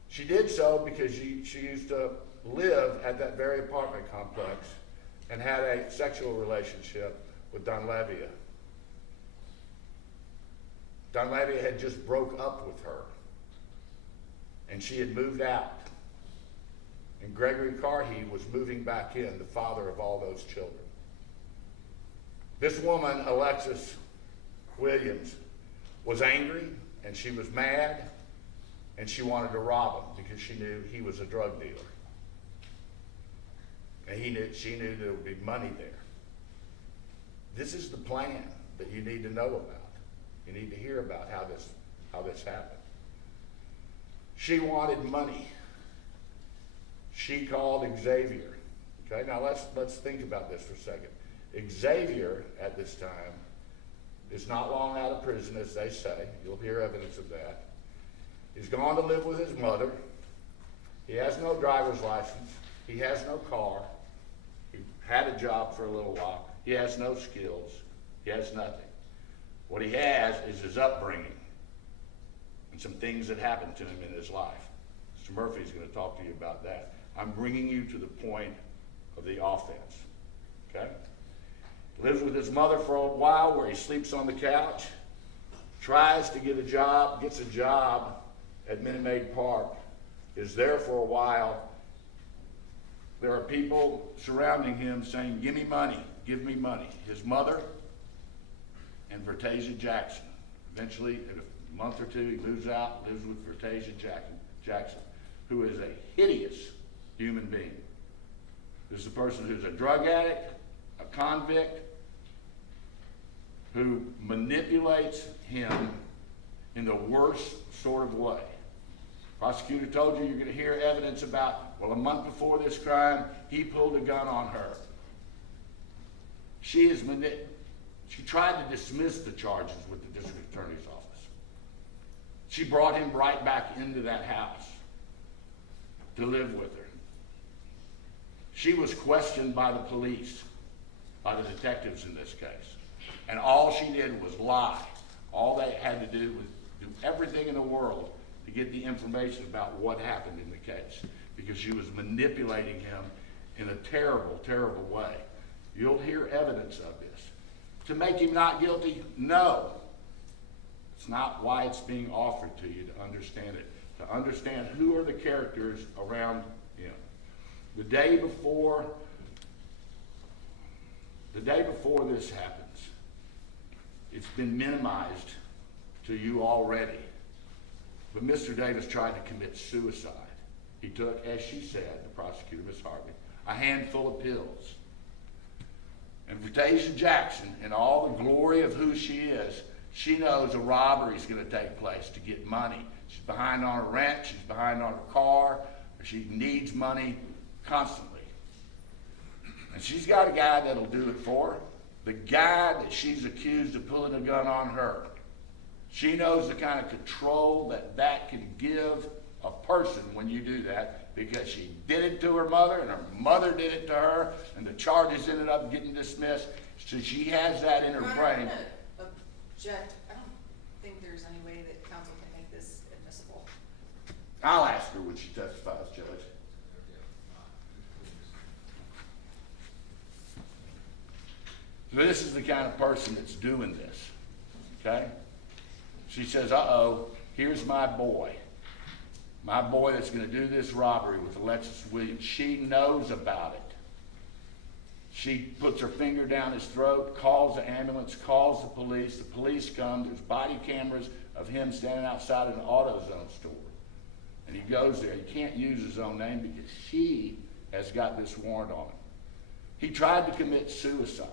She did so because she used to live at that very apartment complex and had a sexual relationship with Donyavia. Donyavia had just broke up with her, and she had moved out. And Gregory Carhe was moving back in, the father of all those children. This woman, Alexis Williams, was angry, and she was mad, and she wanted to rob him because she knew he was a drug dealer. And she knew there would be money there. This is the plan that you need to know about. You need to hear about how this happened. She wanted money. She called Xavier. Okay, now let's think about this for a second. Xavier at this time is not long out of prison, as they say. You'll hear evidence of that. He's gone to live with his mother. He has no driver's license. He has no car. He had a job for a little while. He has no skills. He has nothing. What he has is his upbringing and some things that happened to him in his life. Mr. Murphy's going to talk to you about that. I'm bringing you to the point of the offense. Okay? Lives with his mother for a while where he sleeps on the couch, tries to get a job, gets a job at Minute Maid Park, is there for a while. There are people surrounding him saying, give me money, give me money. His mother and Vertasia Jackson. Eventually, in a month or two, he moves out, lives with Vertasia Jackson, who is a hideous human being. This is a person who's a drug addict, a convict, who manipulates him in the worst sort of way. Prosecutor told you you're going to hear evidence about, well, a month before this crime, he pulled a gun on her. She tried to dismiss the charges with the district attorney's office. She brought him right back into that house to live with her. She was questioned by the police, by the detectives in this case. And all she did was lie. All they had to do was do everything in the world to get the information about what happened in the case, because she was manipulating him in a terrible, terrible way. You'll hear evidence of this. To make him not guilty? No. It's not why it's being offered to you, to understand it. To understand who are the characters around him. The day before this happens, it's been minimized to you already. But Mr. Davis tried to commit suicide. He took, as she said, the prosecutor, Ms. Harvey, a handful of pills. And Vertasia Jackson, in all the glory of who she is, she knows a robbery is going to take place to get money. She's behind on her rent, she's behind on her car, she needs money constantly. And she's got a guy that'll do it for her. The guy that she's accused of pulling a gun on her. She knows the kind of control that can give a person when you do that, because she did it to her mother and her mother did it to her, and the charges ended up getting dismissed. So she has that in her Your Honor, uh, I'm brain. gonna object. I don't think there's any way that counsel can make this admissible. I'll ask her when she testifies, Judge. So this is the kind of person that's doing this, okay? She says, uh-oh, here's my boy. My boy that's gonna do this robbery with Alexis Williams. She knows about it. She puts her finger down his throat, calls the ambulance, calls the police come, there's body cameras of him standing outside an AutoZone store. And he goes there, he can't use his own name because she has got this warrant on him. He tried to commit suicide.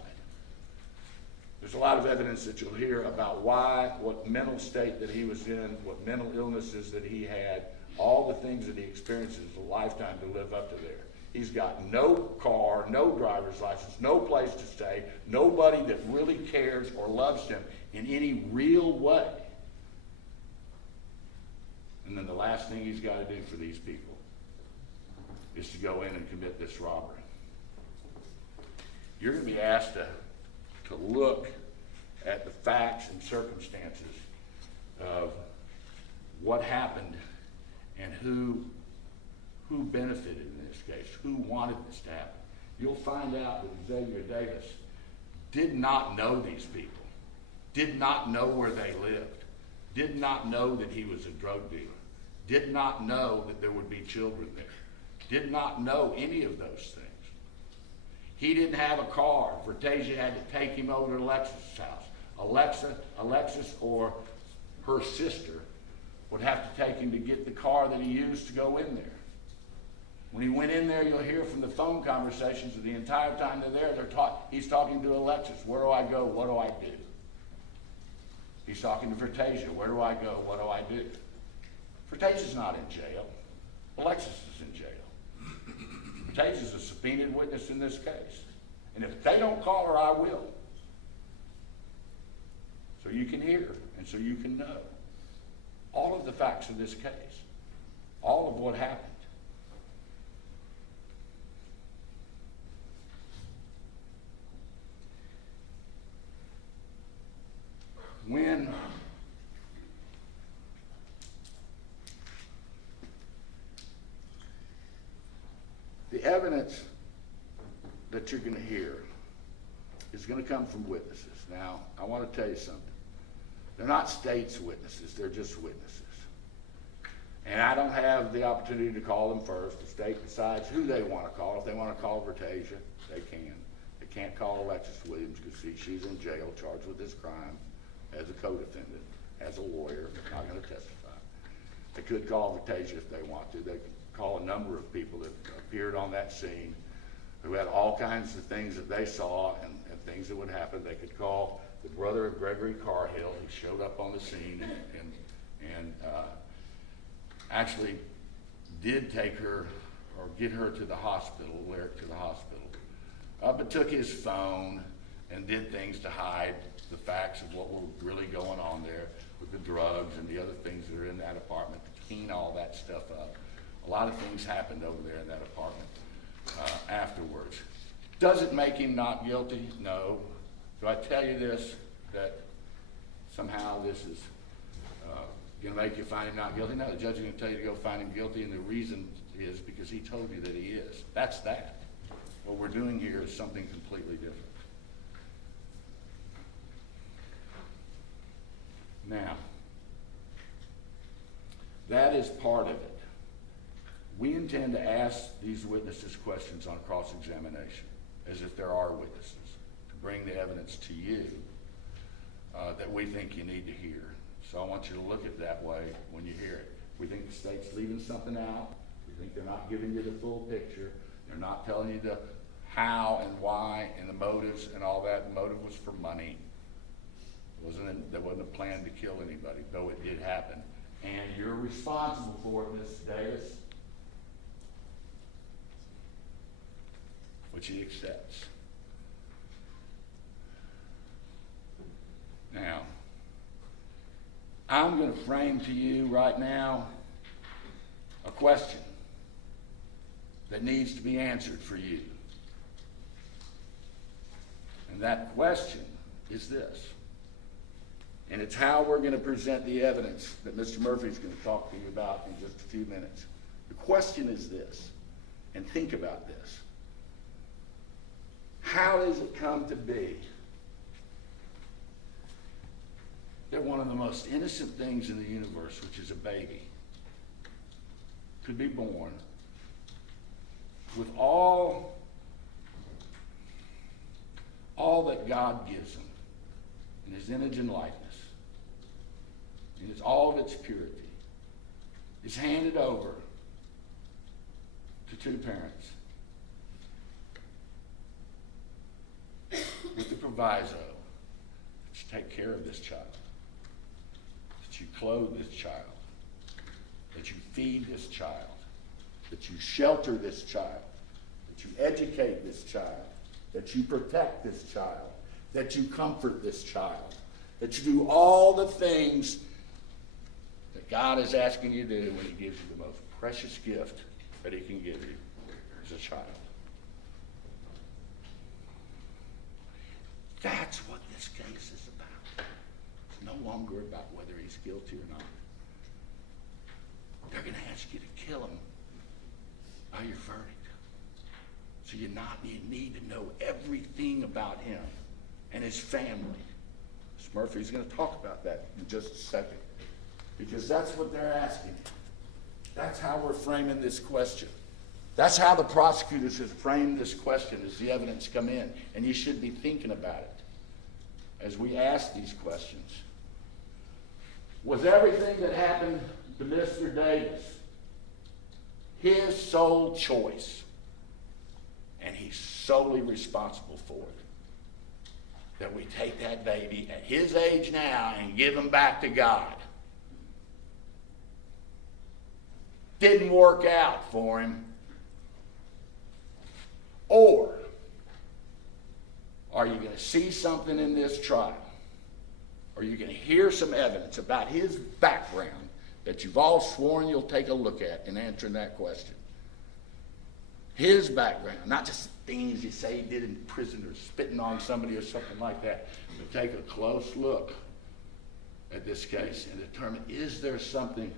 There's a lot of evidence that you'll hear about why, what mental state that he was in, what mental illnesses that he had, all the things that he experiences a lifetime to live up to there. He's got no car, no driver's license, no place to stay, nobody that really cares or loves him in any real way. And then the last thing he's got to do for these people is to go in and commit this robbery. You're going to be asked to look at the facts and circumstances of what happened and who benefited in this case, who wanted this to happen. You'll find out that Xavier Davis did not know these people, did not know where they lived, did not know that he was a drug dealer, did not know that there would be children there, did not know any of those things. He didn't have a car. Vertasia had to take him over to Alexis' house. Alexis or her sister would have to take him to get the car that he used to go in there. When he went in there, you'll hear from the phone conversations that the entire time they're there, he's talking to Alexis. Where do I go? What do I do? He's talking to Vertasia. Where do I go? What do I do? Vertasia's not in jail. Alexis is in jail. Vertasia's a subpoenaed witness in this case. And if they don't call her, I will. So you can hear and so you can know all of the facts of this case, all of what happened. When the evidence that you're going to hear is going to come from witnesses. Now, I want to tell you something. They're not state's witnesses, they're just witnesses. And I don't have the opportunity to call them first. The state decides who they want to call. If they want to call Vertasia, they can. They can't call Alexis Williams because she's in jail, charged with this crime as a co-defendant, as a lawyer, not going to testify. They could call Vertasia if they want to. They could call a number of people that appeared on that scene who had all kinds of things that they saw and things that would happen. They could call the brother of Gregory Carhill, who showed up on the scene and actually did take her or get her to the hospital, Lyric to the hospital, but took his phone and did things to hide the facts of what were really going on there with the drugs and the other things that are in that apartment, to clean all that stuff up. A lot of things happened over there in that apartment afterwards. Does it make him not guilty? No. Do I tell you this, that somehow this is Gonna make you find him not guilty? No, the judge is gonna tell you to go find him guilty, and the reason is because he told you that he is. That's that. What we're doing here is something completely different. Now, that is part of it. We intend to ask these witnesses questions on cross-examination, as if there are witnesses, to bring the evidence to you that we think you need to hear. So I want you to look at it that way when you hear it. We think the state's leaving something out. We think they're not giving you the full picture. They're not telling you the how and why and the motives and all that. The motive was for money. There wasn't a plan to kill anybody, though it did happen. And you're responsible for it, Ms. Davis. Which he accepts. Now, I'm going to frame to you right now a question that needs to be answered for you. And that question is this. And it's how we're going to present the evidence that Mr. Murphy is going to talk to you about in just a few minutes. The question is this, and think about this. How does it come to be that one of the most innocent things in the universe, which is a baby, could be born with all that God gives him in his image and likeness, in all of its purity, is handed over to two parents with the proviso that you take care of this child, that you clothe this child, that you feed this child, that you shelter this child, that you educate this child, that you protect this child, that you comfort this child, that you do all the things that God is asking you to do when he gives you the most precious gift that he can give you as a child. That's what this case is about. It's no longer about whether he's guilty or not. They're going to ask you to kill him by your verdict. So you need to know everything about him and his family. Mr. Murphy's going to talk about that in just a second. Because that's what they're asking. That's how we're framing this question. That's how the prosecutors have framed this question as the evidence come in. And you should be thinking about it as we ask these questions. Was everything that happened to Mr. Davis his sole choice? And he's solely responsible for it. That we take that baby at his age now and give him back to God. Didn't work out for him. Or are you going to see something in this trial? Are you going to hear some evidence about his background that you've all sworn you'll take a look at in answering that question? His background, not just things you say he did in prison or spitting on somebody or something like that, but take a close look at this case and determine, is there something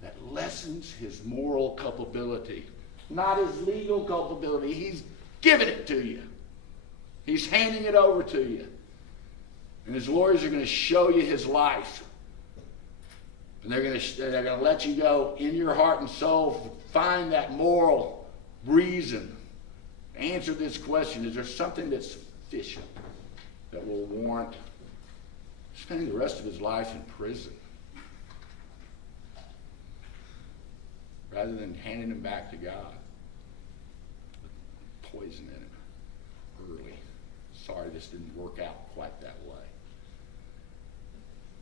that lessens his moral culpability? Not his legal culpability. He's giving it to you. He's handing it over to you. And his lawyers are going to show you his life. And they're going to let you go in your heart and soul, find that moral reason. Answer this question. Is there something that's sufficient that will warrant spending the rest of his life in prison, rather than handing him back to God with poison in him early? Sorry, this didn't work out quite that way.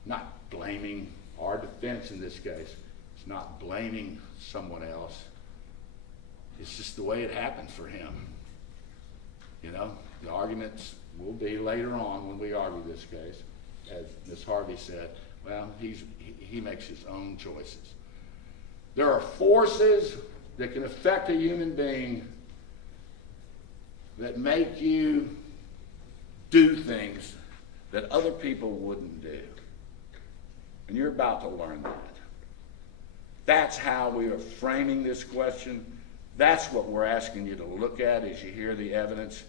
Not blaming our defense in this case. It's not blaming someone else. It's just the way it happened for him. You know, the arguments will be later on when we argue this case. As Ms. Harvey said, well, he makes his own choices. There are forces that can affect a human being that make you do things that other people wouldn't do. And you're about to learn that. That's how we are framing this question. That's what we're asking you to look at as you hear the evidence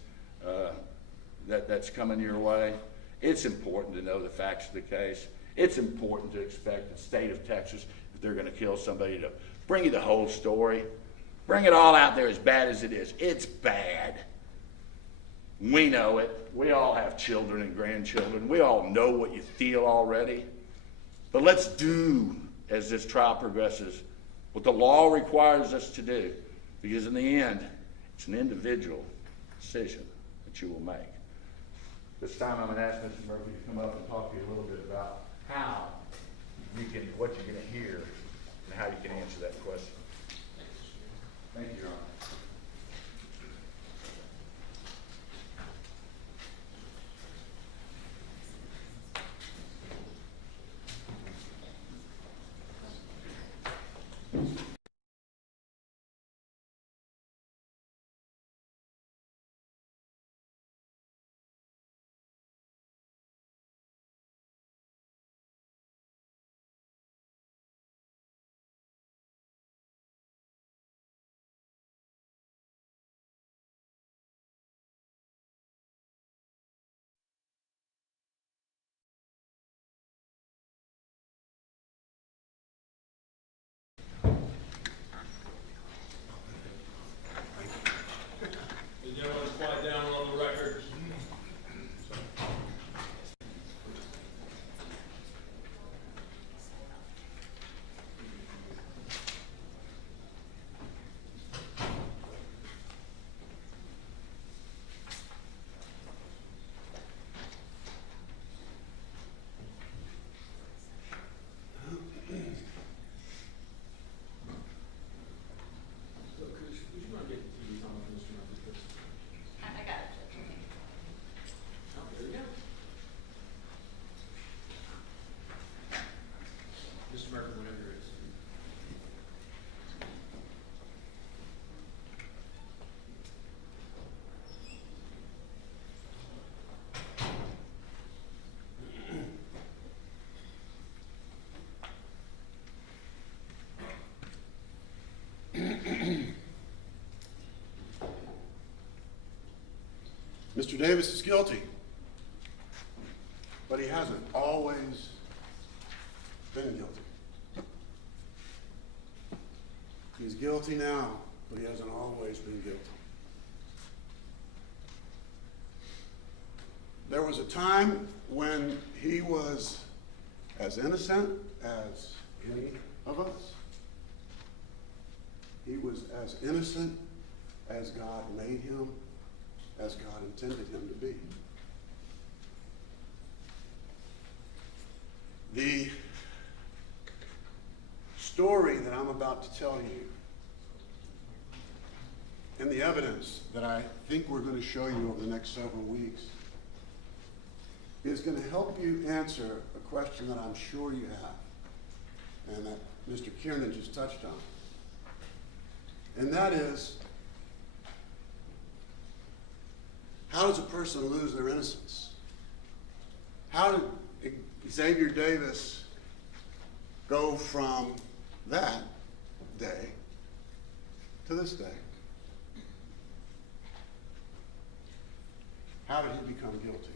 that's coming your way. It's important to know the facts of the case. It's important to expect the state of Texas, if they're going to kill somebody, to bring you the whole story. Bring it all out there as bad as it is. It's bad. We know it. We all have children and grandchildren. We all know what you feel already. But let's do, as this trial progresses, what the law requires us to do. Because in the end, it's an individual decision that you will make. This time I'm going to ask Mr. Murphy to come up and talk to you a little bit about how you can, what you're going to hear, and how you can answer that question. Thank you, Your Honor. Is everyone quiet down on the record? Look, would you mind getting the TV on with Mr. Murphy, please? I got it. Oh, there you go. Mr. Murphy, whenever you're ready. Mr. Davis is guilty, but he hasn't always been guilty. He's guilty now, but he hasn't always been guilty. There was a time when he was as innocent as any of us. He was as innocent as God made him, as God intended him to be. The story that I'm about to tell you and the evidence that I think we're going to show you over the next several weeks is going to help you answer a question that I'm sure you have and that Mr. Kiernan just touched on. And that is, how does a person lose their innocence? How did Xavier Davis go from that day to this day? How did he become guilty?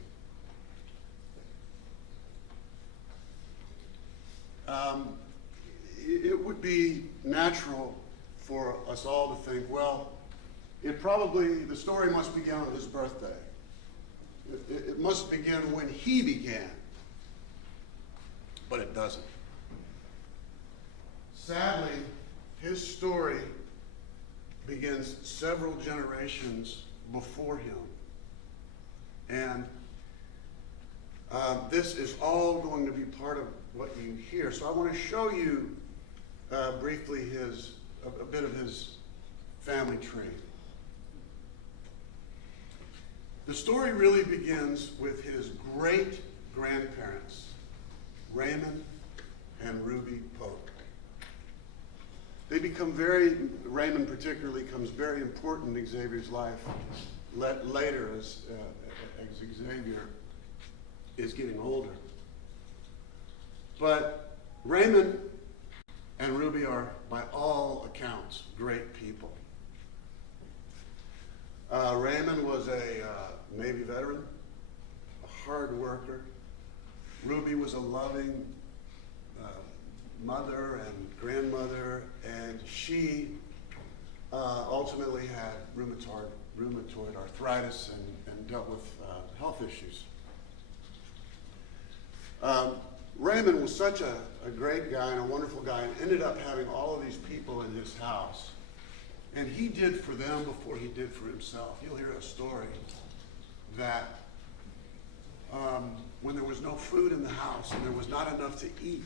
It would be natural for us all to think, well, the story must begin on his birthday. It must begin when he began. But it doesn't. Sadly, his story begins several generations before him. And this is all going to be part of what you hear. So I want to show you briefly a bit of his family tree. The story really begins with his great-grandparents, Raymond and Ruby Pope. They become Raymond particularly becomes very important in Xavier's life later as Xavier is getting older. But Raymond and Ruby are, by all accounts, great people. Raymond was a Navy veteran, a hard worker. Ruby was a loving mother and grandmother, and she ultimately had rheumatoid arthritis and dealt with health issues. Raymond was such a great guy and a wonderful guy, and ended up having all of these people in his house. And he did for them before he did for himself. You'll hear a story that when there was no food in the house and there was not enough to eat,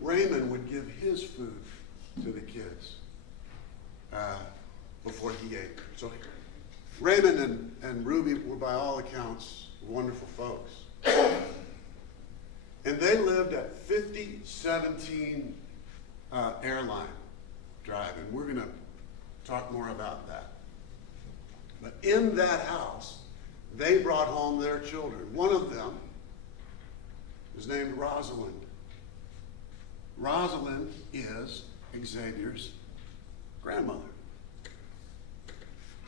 Raymond would give his food to the kids before he ate. So Raymond and Ruby were, by all accounts, wonderful folks. And they lived at 5017 Airline Drive, and we're going to talk more about that. But in that house, they brought home their children. One of them is named Rosalind. Rosalind is Xavier's grandmother.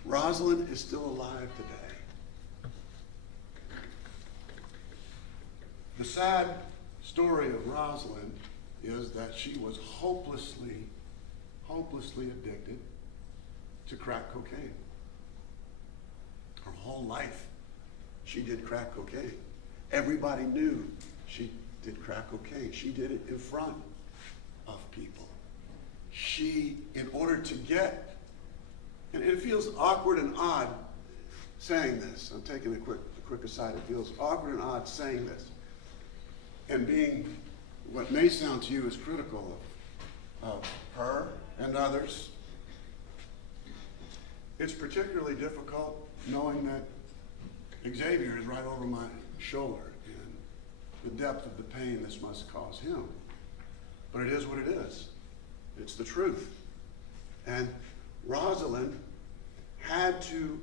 Rosalind is still alive today. The sad story of Rosalind is that she was hopelessly addicted to crack cocaine. Her whole life, she did crack cocaine. Everybody knew she did crack cocaine. She did it in front of people. She, in order to get, and it feels awkward and odd saying this. I'm taking a quick aside. It feels awkward and odd saying this, and being what may sound to you as critical of her and others. It's particularly difficult knowing that Xavier is right over my shoulder and the depth of the pain this must cause him. But it is what it is. It's the truth. And Rosalind had to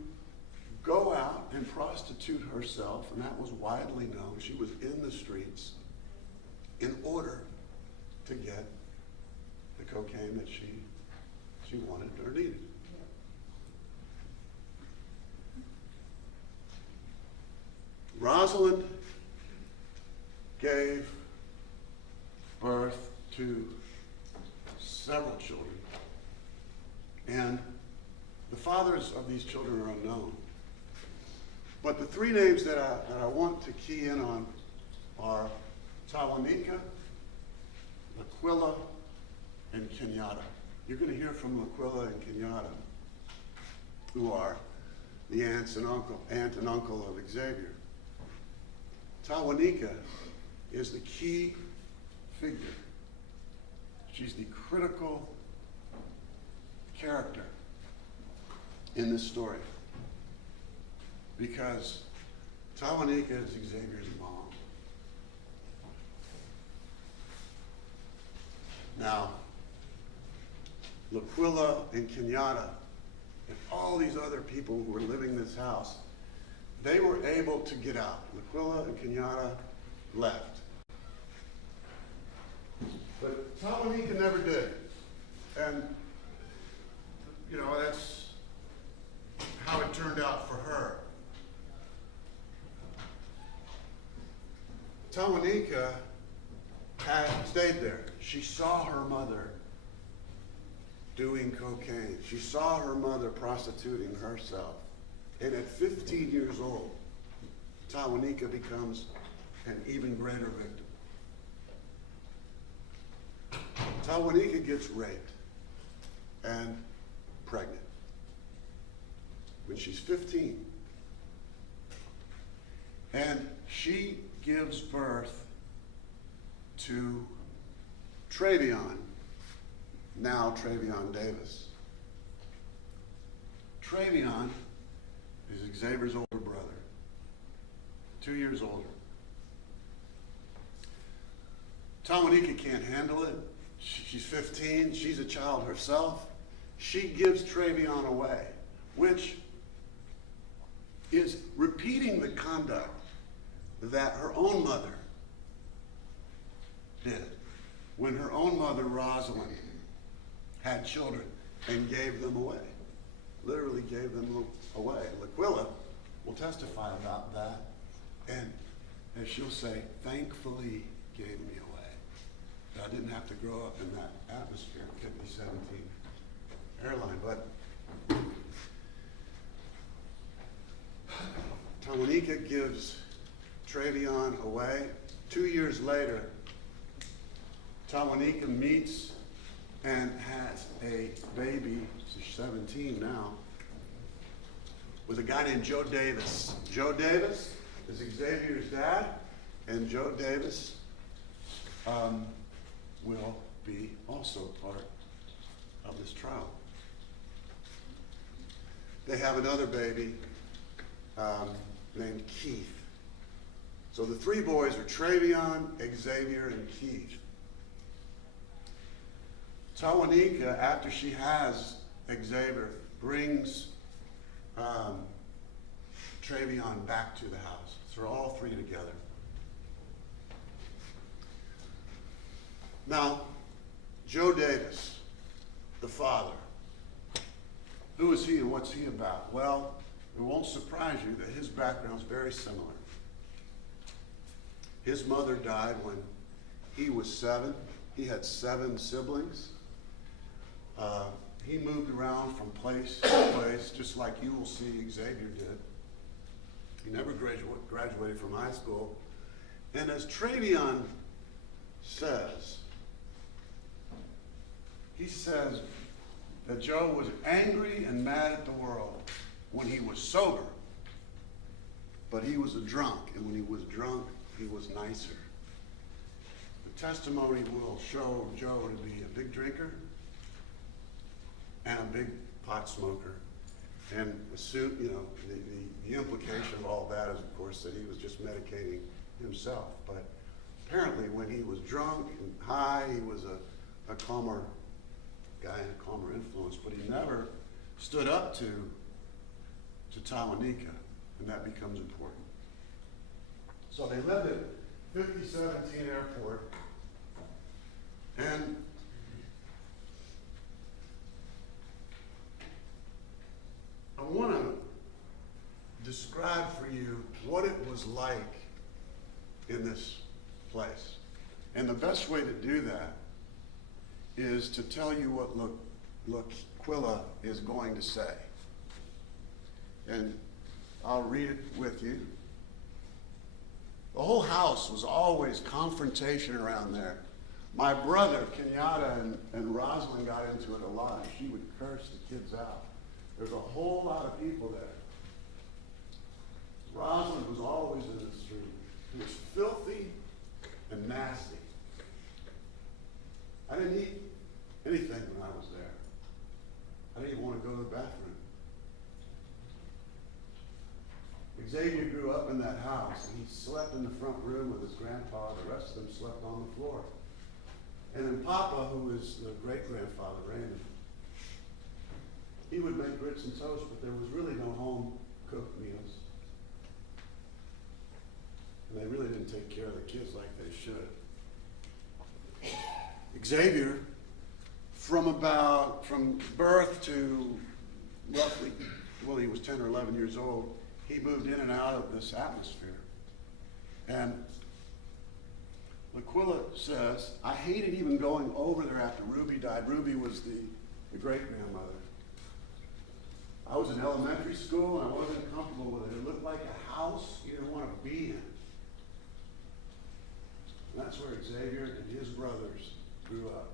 go out and prostitute herself, and that was widely known. She was in the streets in order to get the cocaine that she wanted or needed. Rosalind gave birth to several children, and the fathers of these children are unknown. But the three names that I want to key in on are Tawanika, Laquilla, and Kenyatta. You're going to hear from Laquilla and Kenyatta, who are the aunt and uncle of Xavier. Tawanika is the key figure. She's the critical character in this story, because Tawanika is Xavier's mom. Now, Laquilla and Kenyatta and all these other people who were living in this house, they were able to get out. Laquilla and Kenyatta left. But Tawanika never did. And, you know, that's how it turned out for her. Tawanika had stayed there. She saw her mother doing cocaine. She saw her mother prostituting herself. And at 15 years old, Tawanika becomes an even greater victim. Tawanika gets raped and pregnant when she's 15. And she gives birth to Travion, now Travion Davis. Travion is Xavier's older brother, 2 years older. Tawanika can't handle it. She's 15, she's a child herself. She gives Travion away, which is repeating the conduct that her own mother did when her own mother, Rosalind, had children and gave them away. Literally gave them away. Laquilla will testify about that, and as she'll say, thankfully gave me away. I didn't have to grow up in that atmosphere, 5017 airline, but Tawanika gives Travion away. 2 years later, Tawanika meets and has a baby, she's 17 now, with a guy named Joe Davis. Joe Davis is Xavier's dad, and Joe Davis will be also part of this trial. They have another baby named Keith. So the three boys are Travion, Xavier, and Keith. Tawanika, after she has Xavier, brings Travion back to the house. So they're all three together. Now, Joe Davis, the father, who is he and what's he about? Well, it won't surprise you that his background is very similar. His mother died when he was 7. He had 7 siblings. He moved around from place to place, just like you will see Xavier did. He never graduated from high school. And as Travion says, he says that Joe was angry and mad at the world when he was sober, but he was a drunk, and when he was drunk, he was nicer. The testimony will show Joe to be a big drinker and a big pot smoker. And assume, you know, the implication of all that is, of course, that he was just medicating himself. But apparently when he was drunk and high, he was a calmer guy and a calmer influence, but he never stood up to Tawanika, and that becomes important. So they lived at 5017 Airport, and I want to describe for you what it was like in this place. And the best way to do that is to tell you what Laquilla is going to say. And I'll read it with you. The whole house was always confrontation around there. My brother, Kenyatta, and Rosalind got into it a lot. She would curse the kids out. There's a whole lot of people there. Rosalind was always in the street. It was filthy and nasty. I didn't eat anything when I was there. I didn't even want to go to the bathroom. Xavier grew up in that house, and he slept in the front room with his grandpa. The rest of them slept on the floor. And then Papa, who is the great-grandfather, Raymond, he would make grits and toast, but there was really no home-cooked meals. And they really didn't take care of the kids like they should. Xavier, from birth to roughly, well, he was 10 or 11 years old, he moved in and out of this atmosphere. And Laquilla says, I hated even going over there after Ruby died. Ruby was the great-grandmother. I was in elementary school, and I wasn't comfortable with it. It looked like a house you didn't want to be in. And that's where Xavier and his brothers grew up.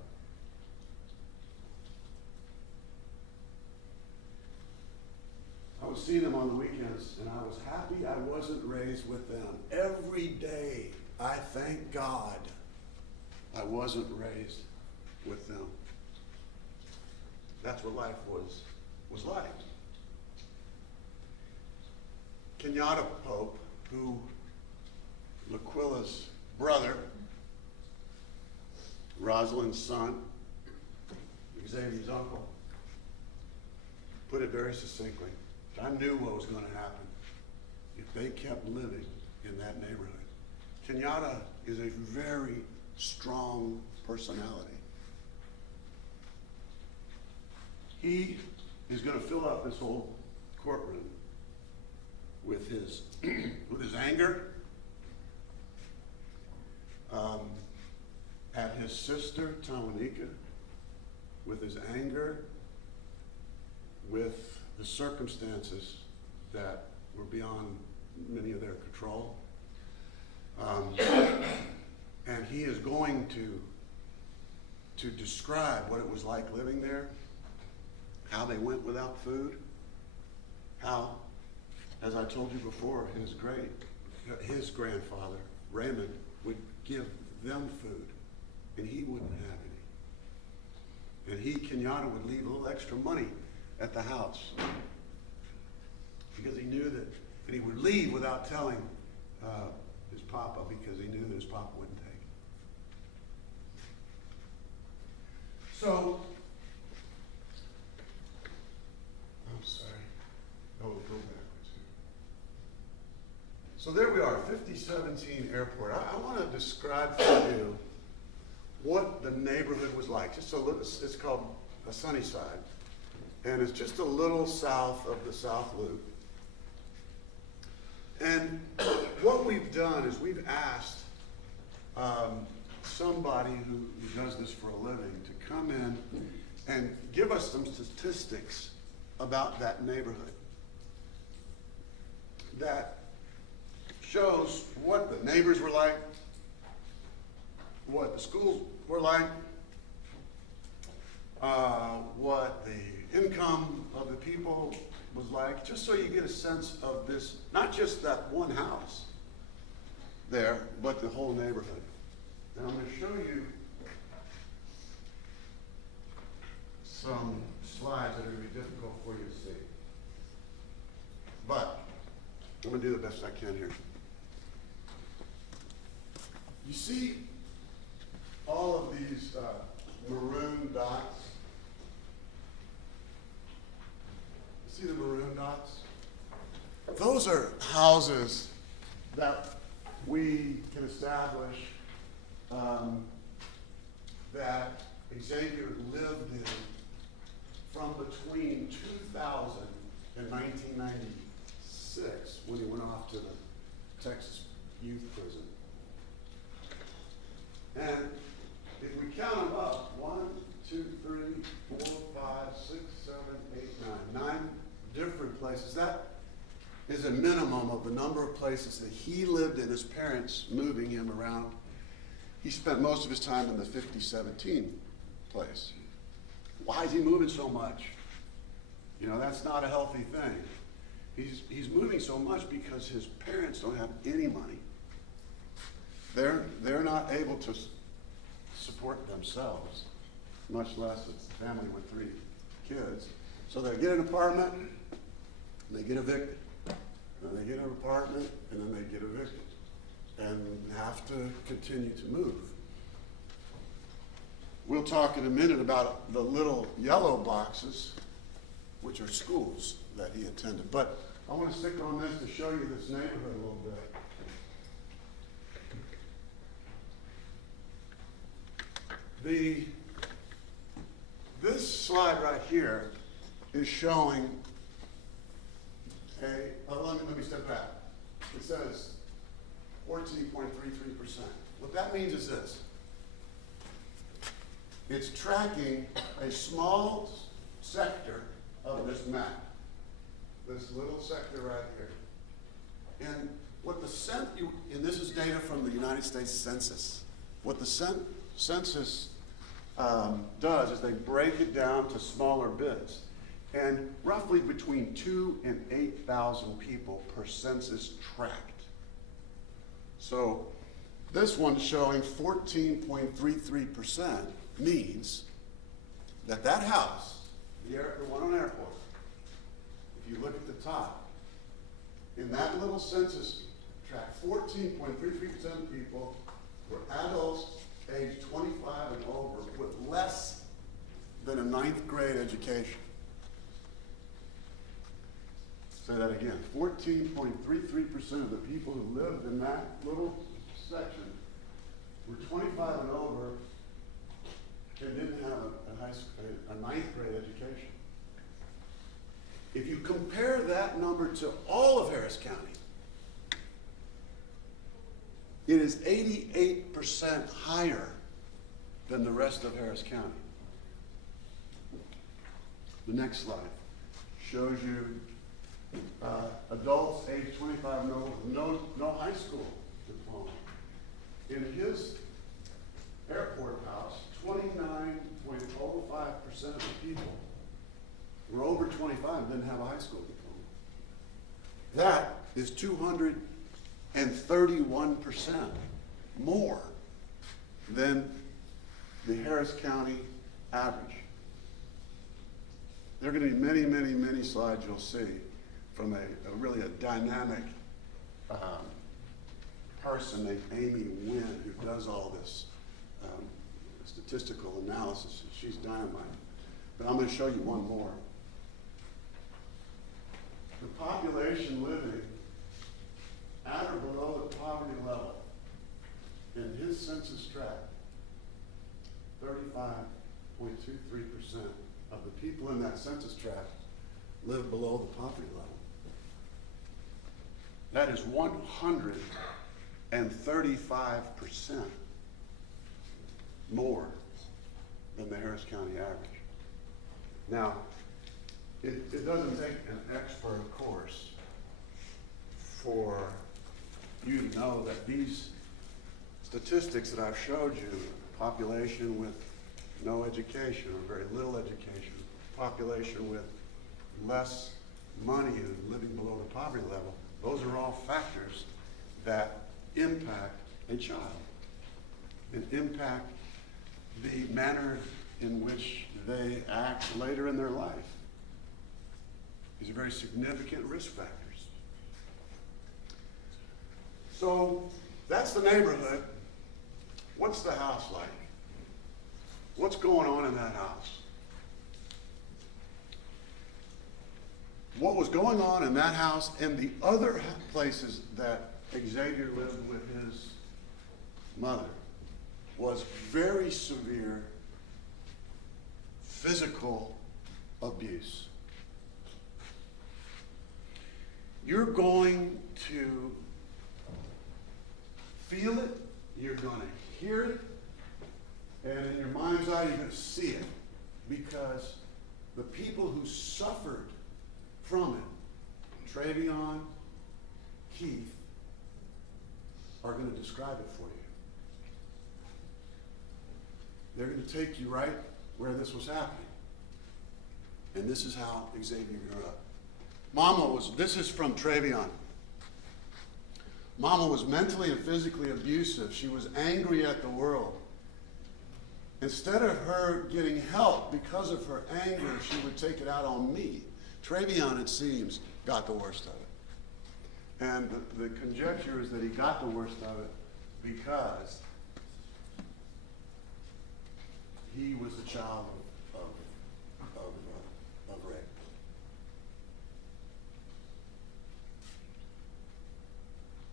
I would see them on the weekends, and I was happy I wasn't raised with them. Every day, I thank God I wasn't raised with them. That's what life was like. Kenyatta Pope, who Laquilla's brother, Rosalind's son, Xavier's uncle, put it very succinctly. I knew what was going to happen if they kept living in that neighborhood. Kenyatta is a very strong personality. He is going to fill up this whole courtroom with his with his anger at his sister Tawanika, with his anger, with the circumstances that were beyond many of their control. And he is going to describe what it was like living there, how they went without food, how, as I told you before, his grandfather, Raymond, would give them food, and he wouldn't have any. And he, Kenyatta, would leave a little extra money at the house because he knew that, and he would leave without telling his papa, because he knew that his papa wouldn't take it. So, I'm sorry. Oh, go backwards here. So there we are, 5017 Airport. I want to describe for you what the neighborhood was like. Just a little, it's called a Sunnyside, and it's just a little south of the South Loop. And what we've done is we've asked somebody who does this for a living to come in and give us some statistics about that neighborhood that shows what the neighbors were like, what the schools were like, what the income of the people was like, just so you get a sense of this, not just that one house there, but the whole neighborhood. And I'm going to show you some slides that are going to be difficult for you to see. But I'm going to do the best I can here. You see all of these maroon dots? See the maroon dots? Those are houses that we can establish that Xavier lived in from between 2000 and 1996, when he went off to the Texas youth prison. And if we count them up, 1, 2, 3, 4, 5, 6, 7, 8, 9 different places. That is a minimum of the number of places that he lived in, his parents moving him around. He spent most of his time in the 5017 place. Why is he moving so much? You know, that's not a healthy thing. He's moving so much because his parents don't have any money. They're not able to support themselves, much less a family with 3 kids. So they get an apartment, and they get evicted. And they get an apartment, and then they get evicted, and have to continue to move. We'll talk in a minute about the little yellow boxes, which are schools that he attended. But I want to stick on this to show you this neighborhood a little bit. This slide right here is showing let me step back. It says 14.33%. What that means is this. It's tracking a small sector of this map, this little sector right here. And what and this is data from the United States Census. What the census does is they break it down to smaller bits. And roughly between 2,000 and 8,000 people per census tract. So this one's showing 14.33% means that house, the one on Airport, if you look at the top, in that little census tract, 14.33% of people were adults aged 25 and over with less than a 9th grade education. Say that again, 14.33% of the people who lived in that little section were 25 and over and didn't have a ninth grade education. If you compare that number to all of Harris County, it is 88% higher than the rest of Harris County. The next slide shows you adults age 25, no high school diploma. In his airport house, 29.05% of the people were over 25 and didn't have a high school diploma. That is 231% more than the Harris County average. There are going to be many, many, many slides you'll see from a really dynamic person named Amy Wynn, who does all this statistical analysis. She's dynamite. But I'm going to show you one more. The population living at or below the poverty level in his census tract, 35.23% of the people in that census tract live below the poverty level. That is 135% more than the Harris County average. Now, it doesn't take an expert, of course, for you to know that these statistics that I've showed you, population with no education or very little education, population with less money and living below the poverty level, those are all factors that impact a child and impact the manner in which they act later in their life. These are very significant risk factors. So that's the neighborhood. What's the house like? What's going on in that house? What was going on in that house and the other places that Xavier lived with his mother was very severe physical abuse. You're going to feel it, you're going to hear it, and in your mind's eye, you're going to see it, because the people who suffered from it, Travion, Keith, are going to describe it for you. They're going to take you right where this was happening. And this is how Xavier grew up. This is from Travion. Mama was mentally and physically abusive. She was angry at the world. Instead of her getting help because of her anger, she would take it out on me. Travion, it seems, got the worst of it. And the conjecture is that he got the worst of it because he was a child of rape.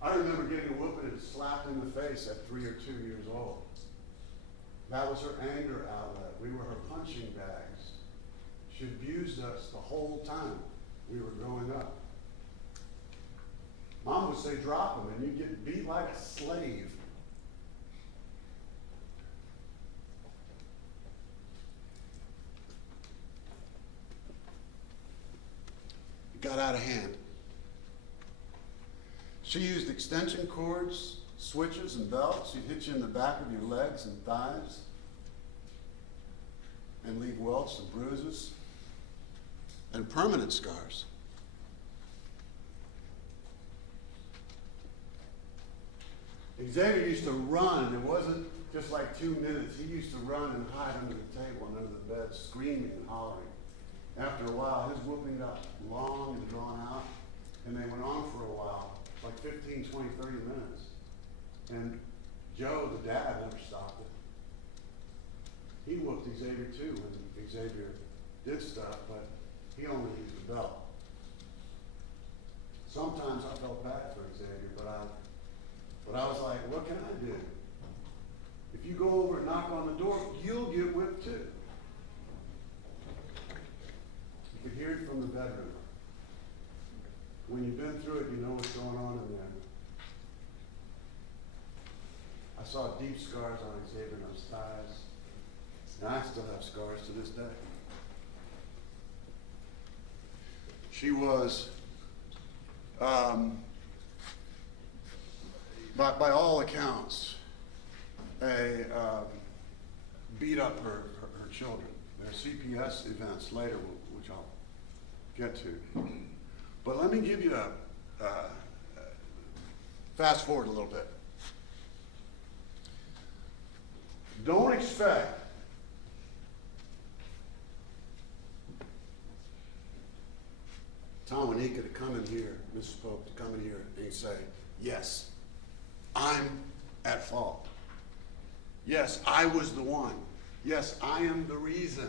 I remember getting a whooping and slapped in the face at 3 or 2 years old. That was her anger outlet. We were her punching bags. She abused us the whole time we were growing up. Mom would say, drop him, and you get beat like a slave. It got out of hand. She used extension cords, switches, and belts. She'd hit you in the back of your legs and thighs and leave welts and bruises and permanent scars. Xavier used to run, and it wasn't just like 2 minutes. He used to run and hide under the table and under the bed, screaming and hollering. After a while, his whooping got long and drawn out, and they went on for a while, like 15, 20, 30 minutes. And Joe, the dad, never stopped it. He whooped Xavier too when Xavier did stuff, but he only used the belt. Sometimes I felt bad for Xavier, but I was like, what can I do? If you go over and knock on the door, you'll get whipped too. You can hear it from the bedroom. When you've been through it, you know what's going on in there. I saw deep scars on Xavier's thighs, and I still have scars to this day. She was, by all accounts, beat up her children. There are CPS events later, which I'll get to. But let me give you fast forward a little bit. Don't expect Tom Wanika to come in here, Mrs. Pope, to come in here and say, yes, I'm at fault. Yes, I was the one. Yes, I am the reason.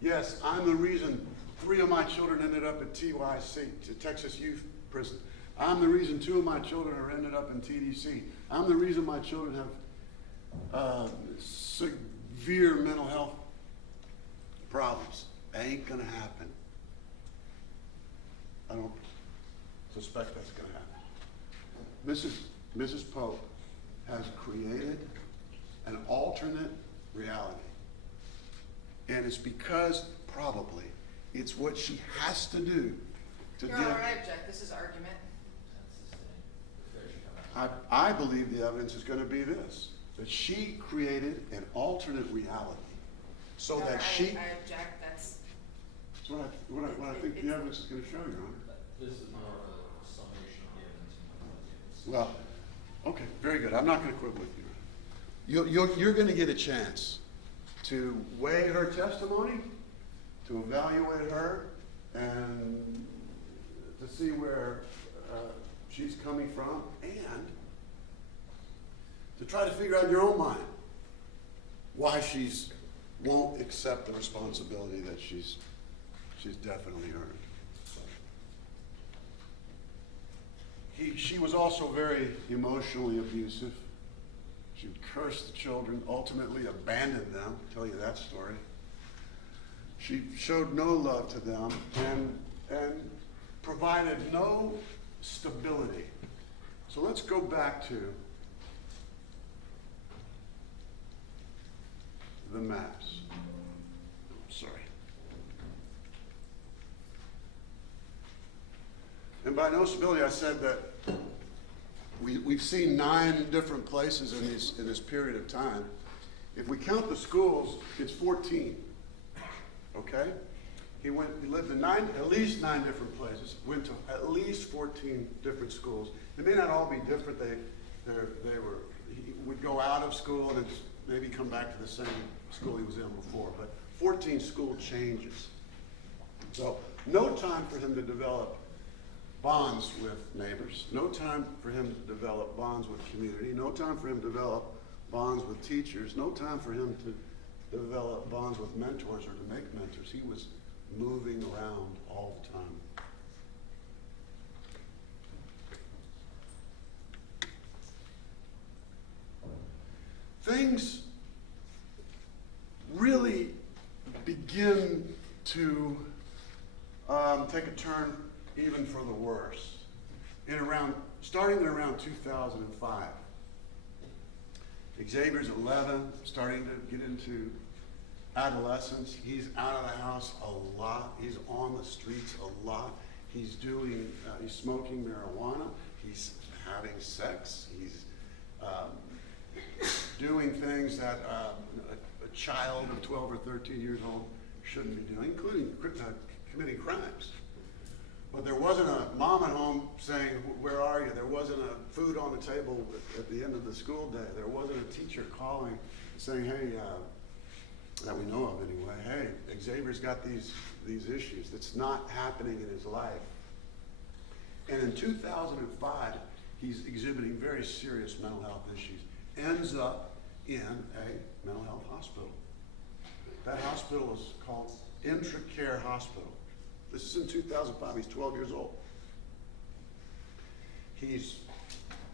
Yes, I'm the reason 3 of my children ended up at TYC, to Texas Youth Prison. I'm the reason 2 of my children are ended up in TDC. I'm the reason my children have severe mental health problems. Ain't gonna happen. I don't suspect that's gonna happen. Mrs. Pope has created an alternate reality. And it's because, probably, it's what she has to do to Your get. Honor, I object. This is argument. I believe the evidence is gonna be this, that she created an alternate reality so Your Honor, that she. I object. That's. That's what I think the evidence is gonna show, Your Honor. This is more of a summation of the evidence. Well, okay, very good. I'm not gonna quibble with you. You're gonna get a chance to weigh her testimony, to evaluate her, and to see where she's coming from, and to try to figure out in your own mind why she's won't accept the responsibility that she's definitely earned. She was also very emotionally abusive. She would curse the children, ultimately abandoned them, I'll tell you that story. She showed no love to them and provided no stability. So let's go back to the maps. Sorry. And by no stability, I said that we've seen 9 different places in this period of time. If we count the schools, it's 14. Okay? He lived in at least 9 different places, went to at least 14 different schools. They may not all be different. He would go out of school and then maybe come back to the same school he was in before, but 14 school changes. So no time for him to develop bonds with neighbors, no time for him to develop bonds with community, no time for him to develop bonds with teachers, no time for him to develop bonds with mentors or to make mentors. He was moving around all the time. Things really begin to take a turn even for the worse. Starting in around 2005. Xavier's 11, starting to get into adolescence. He's out of the house a lot. He's on the streets a lot. He's smoking marijuana. He's having sex. He's doing things that a child of 12 or 13 years old shouldn't be doing, including committing crimes. But there wasn't a mom at home saying, where are you? There wasn't a food on the table at the end of the school day. There wasn't a teacher calling saying, hey, that we know of anyway, hey, Xavier's got these issues. That's not happening in his life. And in 2005, he's exhibiting very serious mental health issues. Ends up in a mental health hospital. That hospital is called Intracare Hospital. This is in 2005. He's 12 years old. He's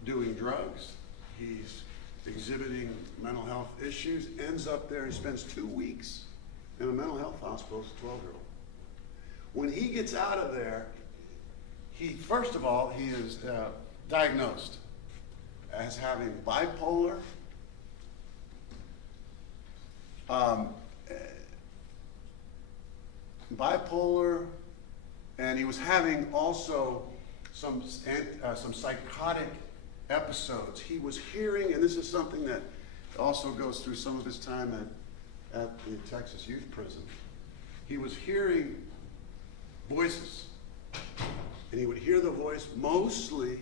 doing drugs. He's exhibiting mental health issues, ends up there, he spends 2 weeks in a mental health hospital as a 12-year-old. When he gets out of there, first of all, he is diagnosed as having bipolar, and he was having also some psychotic episodes. He was hearing, and this is something that also goes through some of his time at the Texas Youth Prison. He was hearing voices, and he would hear the voice mostly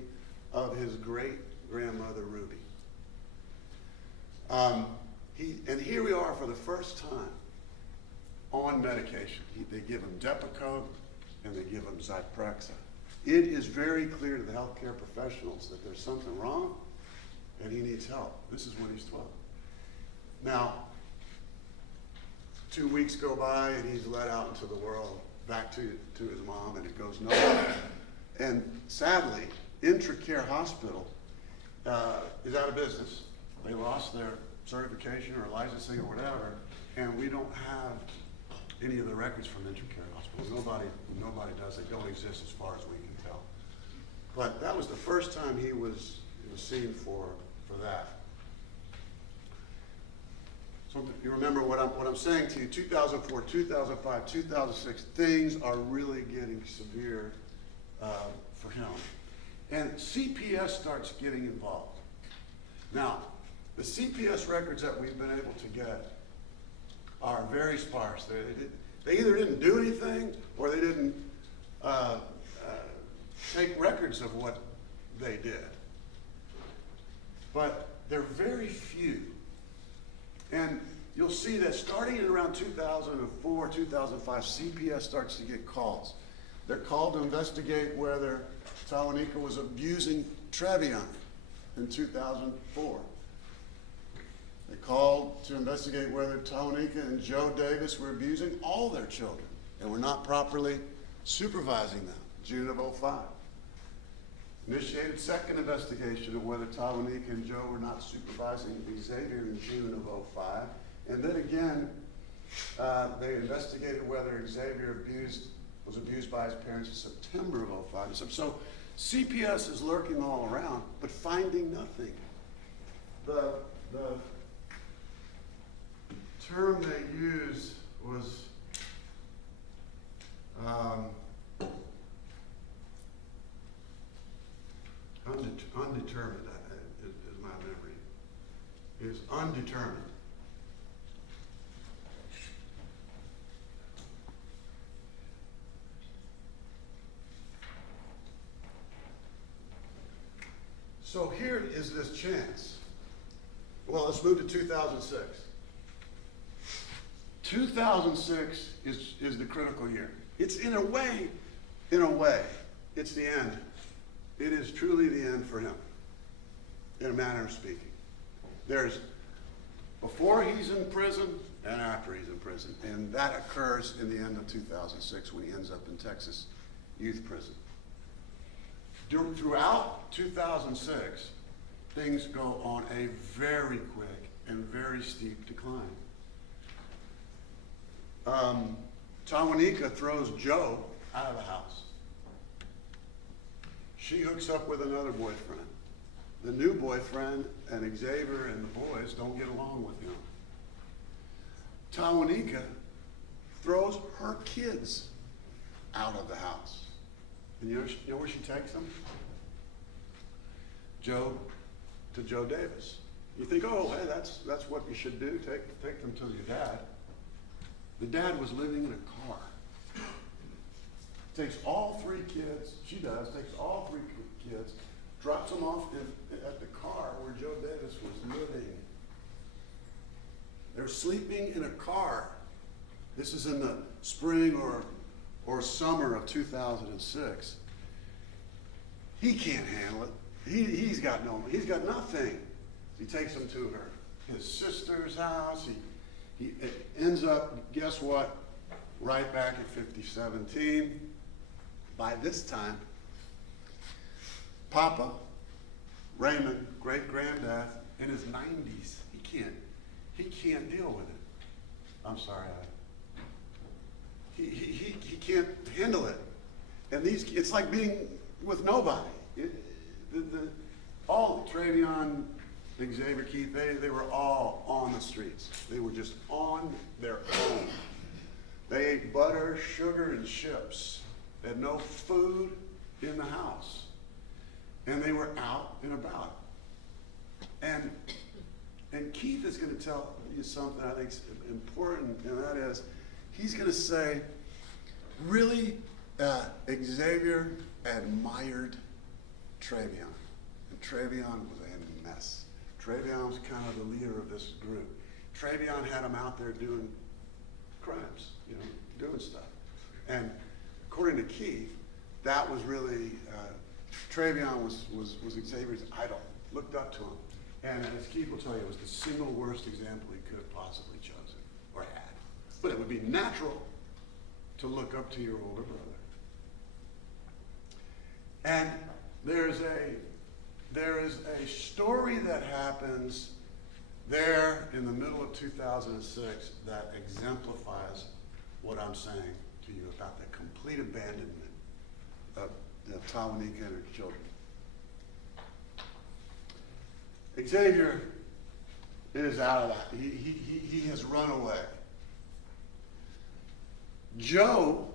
of his great-grandmother Ruby. And here we are for the first time on medication. They give him Depakote and they give him Zyprexa. It is very clear to the healthcare professionals that there's something wrong and he needs help. This is when he's 12. Now, 2 weeks go by and he's let out into the world, back to his mom, and it goes nowhere. And sadly, Intracare Hospital is out of business. They lost their certification or licensing or whatever, and we don't have any of the records from Intracare Hospital. Nobody does. They don't exist as far as we can tell. But that was the first time he was seen for that. So you remember what I'm saying to you, 2004, 2005, 2006, things are really getting severe for him. And CPS starts getting involved. Now, the CPS records that we've been able to get are very sparse. They either didn't do anything or they didn't take records of what they did. But they're very few. And you'll see that starting in around 2004, 2005, CPS starts to get calls. They're called to investigate whether Tawanika was abusing Trevion in 2004. They called to investigate whether Tawanika and Joe Davis were abusing all their children and were not properly supervising them, June of 2005. Initiated second investigation of whether Tawanika and Joe were not supervising Xavier in June of 2005. And then again, they investigated whether Xavier was abused by his parents in September of 2005. So CPS is lurking all around, but finding nothing. The term they used was undetermined, is my memory. Is undetermined. So here is this chance. Well, let's move to 2006. 2006 is the critical year. It's in a way, it's the end. It is truly the end for him, in a manner of speaking. There's before he's in prison and after he's in prison, and that occurs in the end of 2006 when he ends up in Texas Youth Prison. Throughout 2006, things go on a very quick and very steep decline. Tawanika throws Joe out of the house. She hooks up with another boyfriend. The new boyfriend and Xavier and the boys don't get along with him. Tawanika throws her kids out of the house. And you know where she takes them? To Joe Davis. You think, oh, hey, that's what you should do. Take them to your dad. The dad was living in a car. Takes all three kids, takes all three kids, drops them off at the car where Joe Davis was living. They're sleeping in a car. This is in the spring or summer of 2006. He can't handle it. He's got nothing. He takes them to his sister's house. He ends up, guess what? Right back at 5017. By this time, Papa, Raymond, great-granddad, in his 90s. He can't deal with it. I'm sorry, he can't handle it. And it's like being with nobody. All Travion, Xavier, Keith, they were all on the streets. They were just on their own. They ate butter, sugar, and chips. They had no food in the house. And they were out and about. And Keith is going to tell you something I think is important, and that is, he's going to say, really, Xavier admired Travion. And Travion was a mess. Travion was kind of the leader of this group. Travion had him out there doing crimes, doing stuff. And according to Keith, that was really, Travion was Xavier's idol, looked up to him. And as Keith will tell you, it was the single worst example he could have possibly chosen or had. But it would be natural to look up to your older brother. And there is a story that happens there in the middle of 2006 that exemplifies what I'm saying to you about the complete abandonment of Tawanika and her children. Xavier is out of that. He has run away. Joe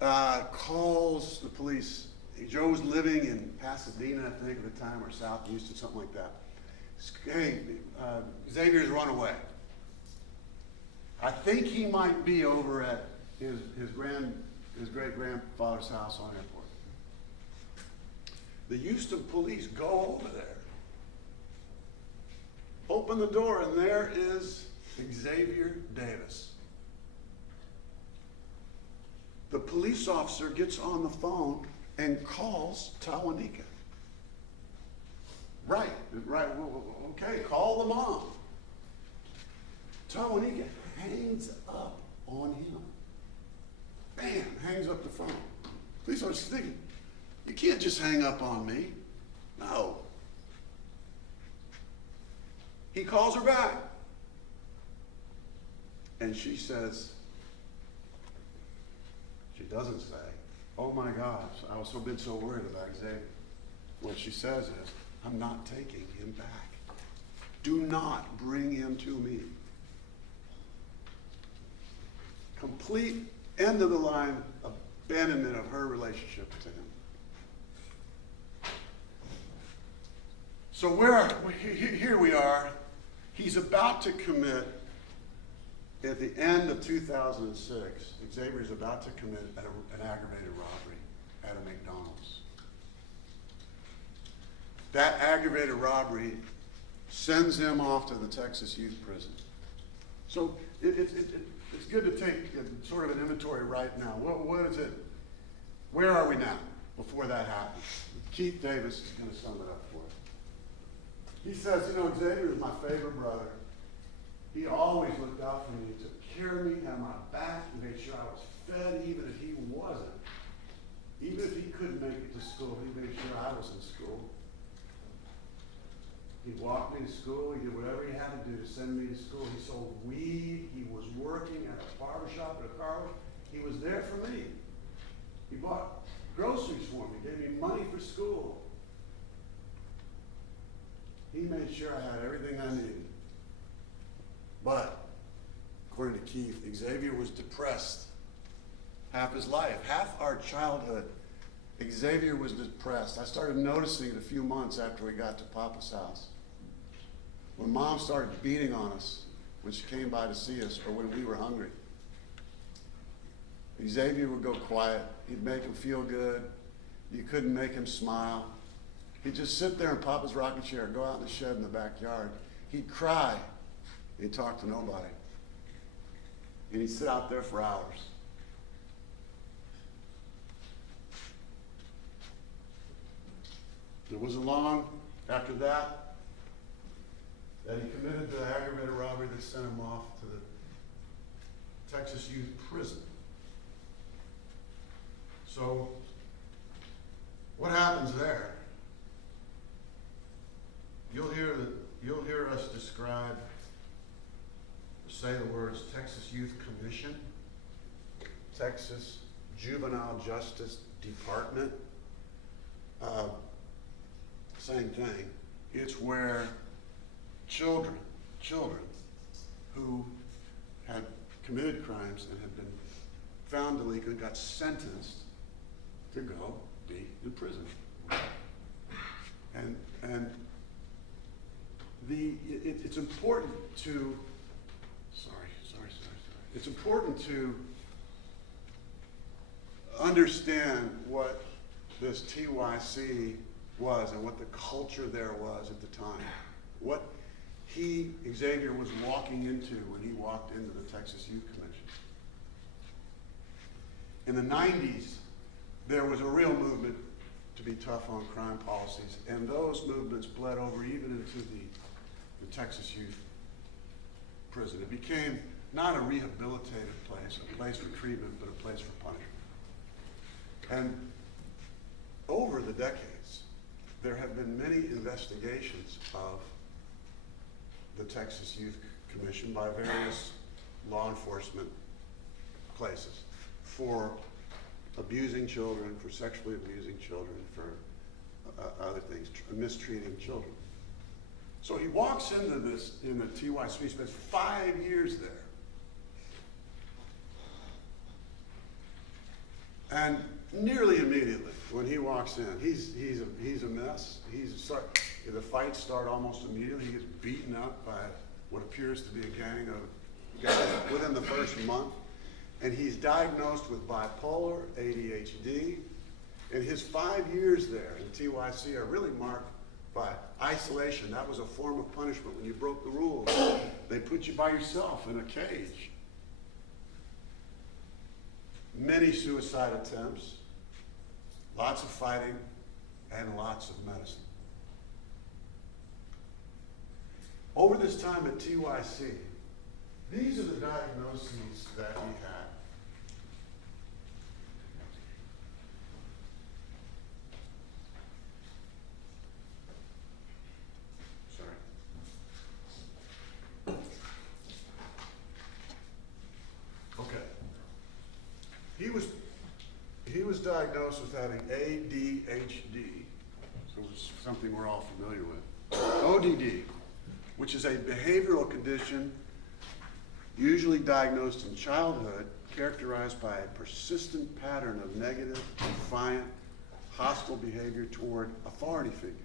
calls the police. Joe was living in Pasadena, I think, at the time, or South Houston, something like that. Hey, Xavier's run away. I think he might be over at his great-grandfather's house on Airport. The Houston police go over there, open the door, and there is Xavier Davis. The police officer gets on the phone and calls Tawanika. Right, okay, call the mom. Tawanika hangs up on him. Bam, hangs up the phone. Police officer's thinking, you can't just hang up on me. No. He calls her back. And she says, she doesn't say, oh my gosh, I was been so worried about Xavier. What she says is, I'm not taking him back. Do not bring him to me. Complete end of the line abandonment of her relationship to him. So here we are. He's about to commit, at the end of 2006, Xavier's about to commit an aggravated robbery at a McDonald's. That aggravated robbery sends him off to the Texas Youth Prison. So it's good to take sort of an inventory right now. What is it? Where are we now before that happens? Keith Davis is going to sum it up for us. He says, Xavier is my favorite brother. He always looked out for me. He took care of me, had my back. He made sure I was fed even if he wasn't. Even if he couldn't make it to school, he made sure I was in school. He walked me to school. He did whatever he had to do to send me to school. He sold weed. He was working at a barber shop, at a car wash. He was there for me. He bought groceries for me, gave me money for school. He made sure I had everything I needed. But, according to Keith, Xavier was depressed half his life, half our childhood. Xavier was depressed. I started noticing it a few months after we got to Papa's house. When Mom started beating on us when she came by to see us or when we were hungry. Xavier would go quiet. He'd make him feel good. You couldn't make him smile. He'd just sit there in Papa's rocking chair, go out in the shed in the backyard. He'd cry. He'd talk to nobody. And he'd sit out there for hours. It wasn't long after that he committed the aggravated robbery that sent him off to the Texas Youth Prison. So, what happens there? you'll hear us describe, say the words Texas Youth Commission, Texas Juvenile Justice Department. Same thing. It's where children who had committed crimes and have been found delinquent got sentenced to go be in prison. And it's important to, it's important to understand what this TYC was and what the culture there was at the time. What Xavier was walking into when he walked into the Texas Youth Commission. In the 90s, there was a real movement to be tough on crime policies, and those movements bled over even into the Texas Youth Prison. It became not a rehabilitative place, a place for treatment, but a place for punishment. And over the decades, there have been many investigations of the Texas Youth Commission by various law enforcement places for abusing children, for sexually abusing children, for other things, mistreating children. So he walks into this, in the TYC, spends 5 years there. And nearly immediately, when he walks in, he's a mess. The fights start almost immediately. He gets beaten up by what appears to be a gang of guys within the first month. And he's diagnosed with bipolar, ADHD. And his 5 years there in TYC are really marked by isolation. That was a form of punishment. When you broke the rules, they put you by yourself in a cage. Many suicide attempts, lots of fighting, and lots of medicine. Over this time at TYC, these are the diagnoses that he had. Sorry. Okay. He was diagnosed with having ADHD, so it's something we're all familiar with. ODD, which is a behavioral condition usually diagnosed in childhood, characterized by a persistent pattern of negative, defiant, hostile behavior toward authority figures.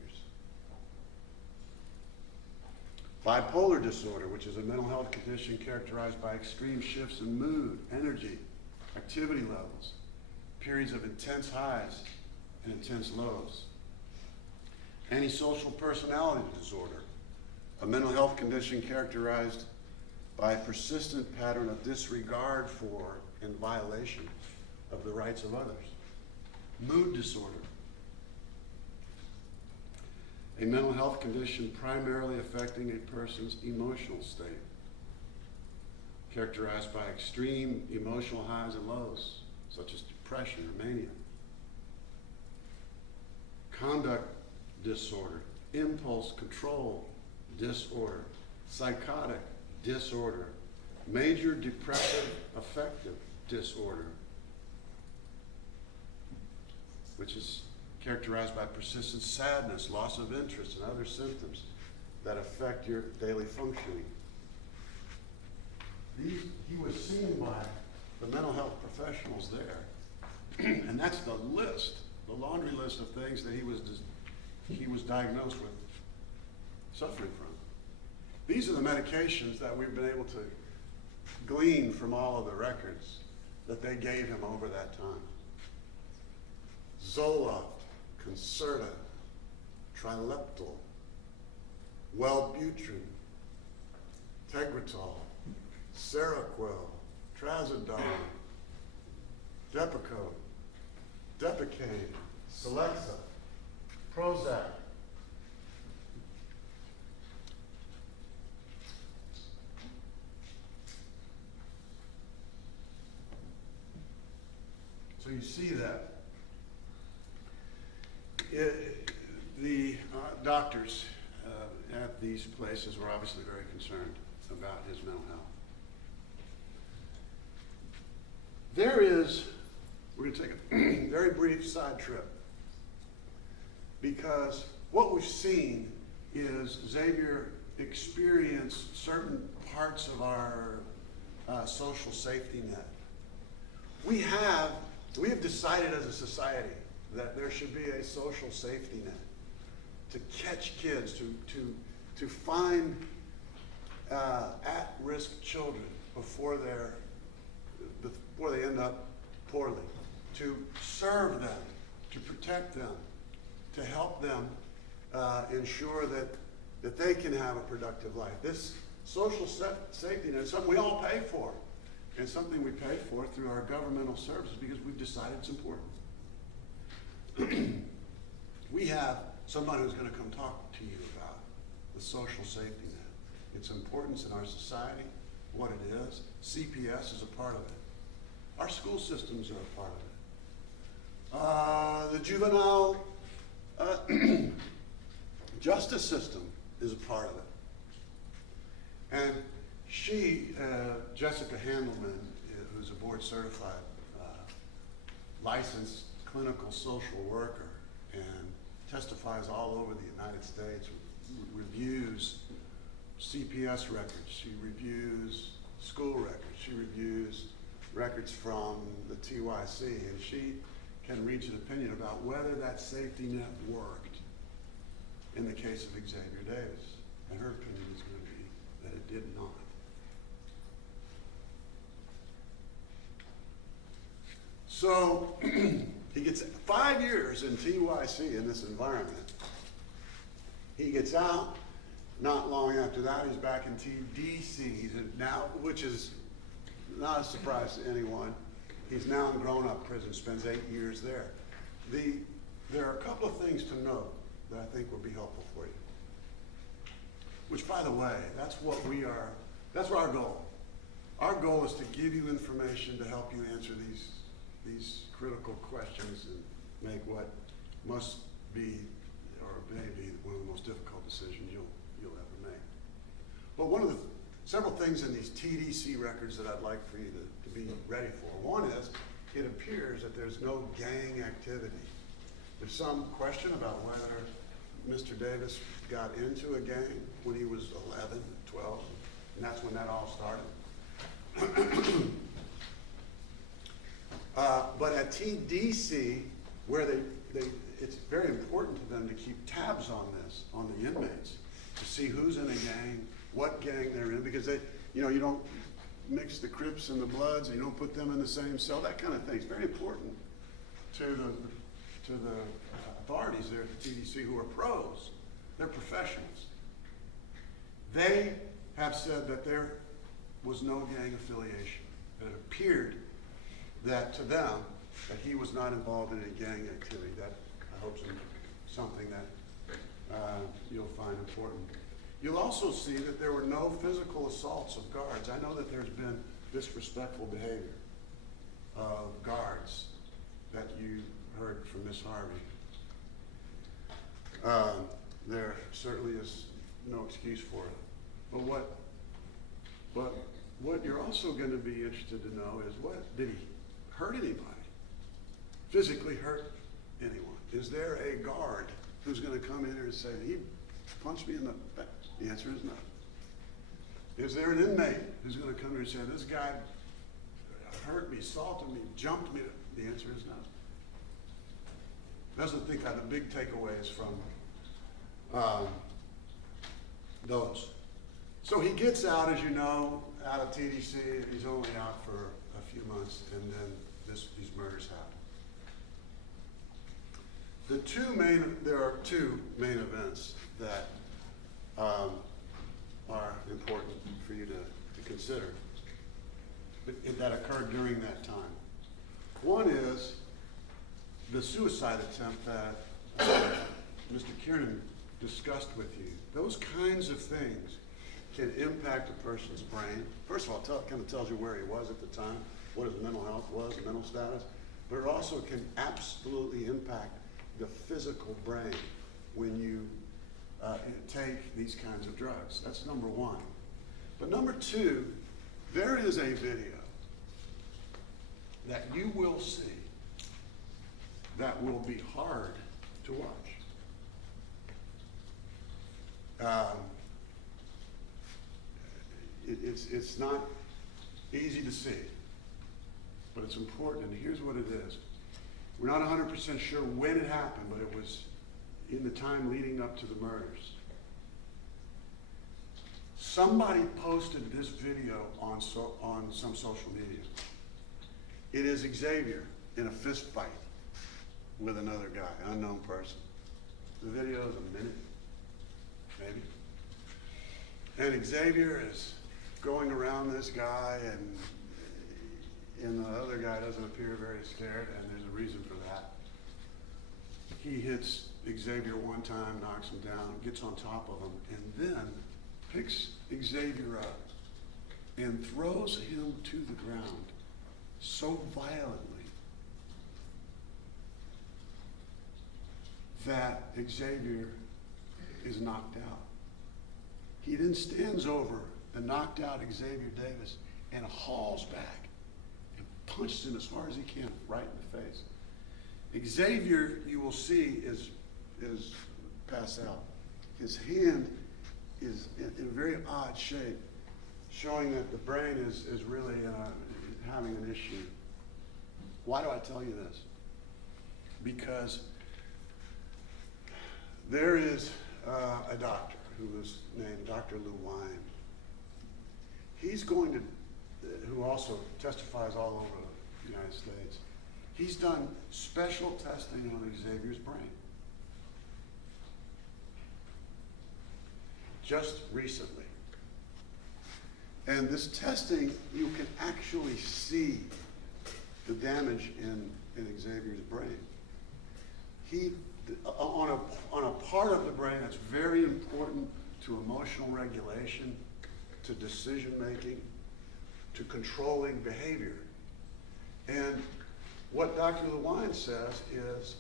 Bipolar disorder, which is a mental health condition characterized by extreme shifts in mood, energy, activity levels, periods of intense highs and intense lows. Antisocial personality disorder, a mental health condition characterized by a persistent pattern of disregard for and violation of the rights of others. Mood disorder, a mental health condition primarily affecting a person's emotional state, characterized by extreme emotional highs and lows, such as depression or mania. Conduct disorder, impulse control disorder, psychotic disorder, major depressive affective disorder, which is characterized by persistent sadness, loss of interest, and other symptoms that affect your daily functioning. He was seen by the mental health professionals there, and that's the list, the laundry list of things that he was diagnosed with suffering from. These are the medications that we've been able to glean from all of the records that they gave him over that time. Zoloft, Concerta, Trileptal, Wellbutrin, Tegretol, Seroquel, Trazodone, Depakote, Depakane, Celexa, Prozac. So you see that. The doctors at these places were obviously very concerned about his mental health. We're going to take a very brief side trip, because what we've seen is Xavier experience certain parts of our social safety net. We have decided as a society that there should be a social safety net to catch kids, to find at-risk children before they end up poorly, to serve them, to protect them, to help them ensure that they can have a productive life. This social safety net is something we all pay for, and something we pay for through our governmental services because we've decided it's important. We have somebody who's going to come talk to you about the social safety net, its importance in our society, what it is. CPS is a part of it. Our school systems are a part of it. The juvenile justice system is a part of it. And she, Jessica Handelman, who's a board certified licensed clinical social worker and testifies all over the United States, reviews CPS records, she reviews school records, she reviews records from the TYC, and she can reach an opinion about whether that safety net worked in the case of Xavier Davis. And her opinion is going to be that it did not. So he gets 5 years in TYC in this environment. He gets out. Not long after that, he's back in TDC. He's now, which is not a surprise to anyone. He's now in grown-up prison, spends 8 years there. There are a couple of things to note that I think will be helpful for you. Which, by the way, that's our goal. Our goal is to give you information to help you answer these critical questions and make what must be, or may be, one of the most difficult decisions you'll ever make. But one of the several things in these TDC records that I'd like for you to be ready for. One is, it appears that there's no gang activity. There's some question about whether Mr. Davis got into a gang when he was 11, 12, and that's when that all started. But at TDC, where it's very important to them to keep tabs on this, on the inmates, to see who's in a gang, what gang they're in, because you don't mix the Crips and the Bloods, and you don't put them in the same cell, that kind of thing. It's very important to the authorities there at the TDC who are pros. They're professionals. They have said that there was no gang affiliation. That it appeared that to them that he was not involved in any gang activity. That, I hope, is something that you'll find important. You'll also see that there were no physical assaults of guards. I know that there's been disrespectful behavior of guards that you heard from Ms. Harvey. There certainly is no excuse for it. But what you're also going to be interested to know is, did he hurt anybody? Physically hurt anyone? Is there a guard who's going to come in here and say, he punched me in the back? The answer is no. Is there an inmate who's going to come here and say, this guy hurt me, assaulted me, jumped me? The answer is no. Those are the big takeaways from those. So he gets out, as you know, out of TDC. He's only out for a few months, and then these murders happen. There are two main events that are important for you to consider that occurred during that time. One is the suicide attempt that Mr. Kiernan discussed with you. Those kinds of things can impact a person's brain. First of all, it kind of tells you where he was at the time, what his mental health was, mental status, but it also can absolutely impact the physical brain when you take these kinds of drugs. That's number one. But number two, there is a video that you will see that will be hard to watch. It's not easy to see, but it's important, and here's what it is. We're not 100% sure when it happened, but it was in the time leading up to the murders. Somebody posted this video on some social media. It is Xavier in a fist fight with another guy, an unknown person. The video is a minute, maybe. And Xavier is going around this guy, and the other guy doesn't appear very scared, and there's a reason for that. He hits Xavier one time, knocks him down, gets on top of him, and then picks Xavier up and throws him to the ground so violently that Xavier is knocked out. He then stands over the knocked out Xavier Davis and hauls back and punches him as hard as he can right in the face. Xavier, you will see, is passed out. His hand is in a very odd shape, showing that the brain is really having an issue. Why do I tell you this? Because there is a doctor who is named Dr. Lagway. He's going to, who also testifies all over the United States. He's done special testing on Xavier's brain. Just recently. And this testing, you can actually see the damage in Xavier's brain. He, on a part of the brain that's very important to emotional regulation, to decision making, to controlling behavior. And what Dr. Lagway says is,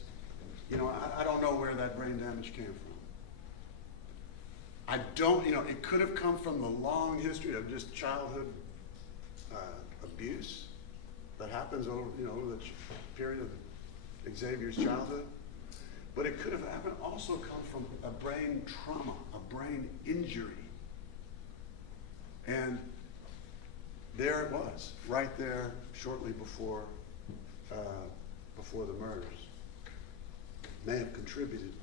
I don't know where that brain damage came from. I don't, it could have come from the long history of just childhood abuse that happens over the period of Xavier's childhood. But it could have also come from a brain trauma, a brain injury. And there it was, right there, shortly before the murders. May have contributed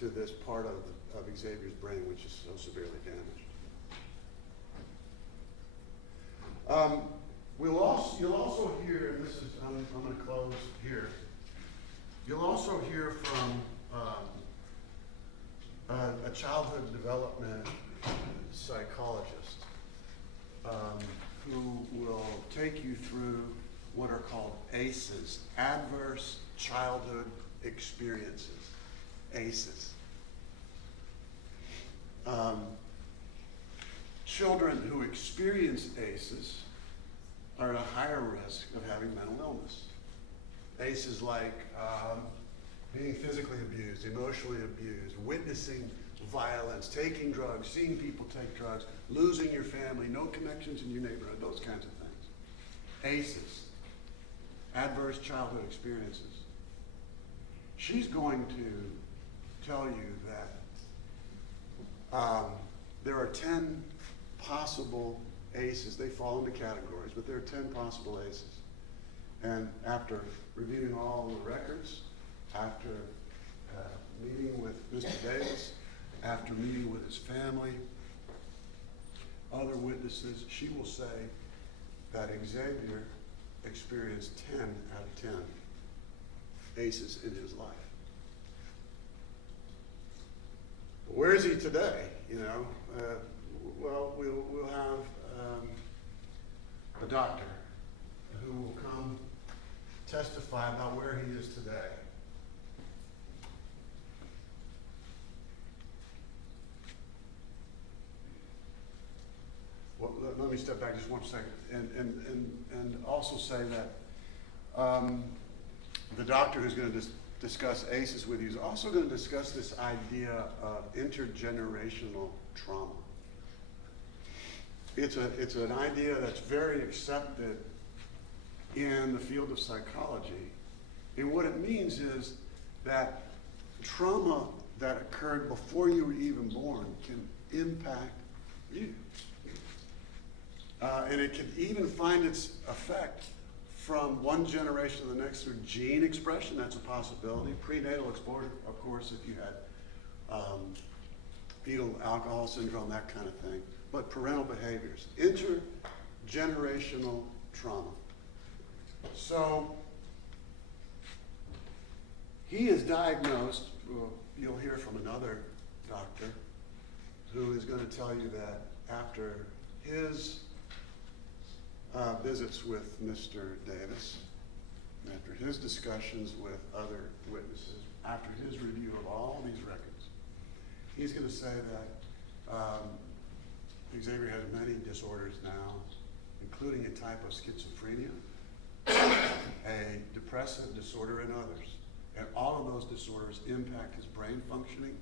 to this part of Xavier's brain, which is so severely damaged. You'll also hear, and this is, I'm going to close here. You'll also hear from a childhood development psychologist who will take you through what are called ACEs, Adverse Childhood Experiences, ACEs. Children who experience ACEs are at a higher risk of having mental illness. ACEs like being physically abused, emotionally abused, witnessing violence, taking drugs, seeing people take drugs, losing your family, no connections in your neighborhood, those kinds of things. ACEs, Adverse Childhood Experiences. She's going to tell you that there are 10 possible ACEs. They fall into categories, but there are 10 possible ACEs. And after reviewing all the records, after meeting with Mr. Davis, after meeting with his family, other witnesses, she will say that Xavier experienced 10 out of 10 ACEs in his life. Where is he today? Well, we'll have a doctor who will come testify about where he is today. Well, let me step back just 1 second and also say that the doctor who's going to discuss ACEs with you is also going to discuss this idea of intergenerational trauma. It's an idea that's very accepted in the field of psychology. And what it means is that trauma that occurred before you were even born can impact you. And it can even find its effect from one generation to the next through gene expression. That's a possibility. Prenatal exposure, of course, if you had fetal alcohol syndrome, that kind of thing. But parental behaviors, intergenerational trauma. So he is diagnosed, well, you'll hear from another doctor who is going to tell you that after his visits with Mr. Davis, after his discussions with other witnesses, after his review of all these records, he's going to say that Xavier has many disorders now, including a type of schizophrenia, a depressive disorder, and others. And all of those disorders impact his brain functioning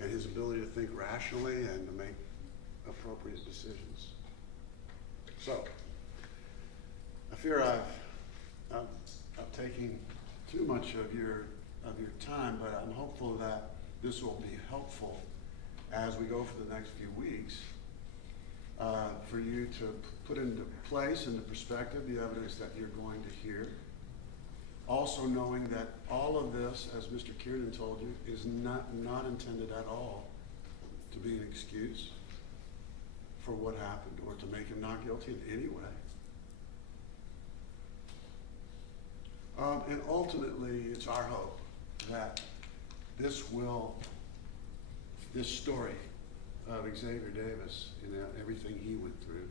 and his ability to think rationally and to make appropriate decisions. So, I fear I've taken too much of your time, but I'm hopeful that this will be helpful as we go for the next few weeks for you to put into place, into perspective, the evidence that you're going to hear. Also knowing that all of this, as Mr. Kiernan told you, is not intended at all to be an excuse for what happened or to make him not guilty in any way. And ultimately, it's our hope that this story of Xavier Davis and everything he went through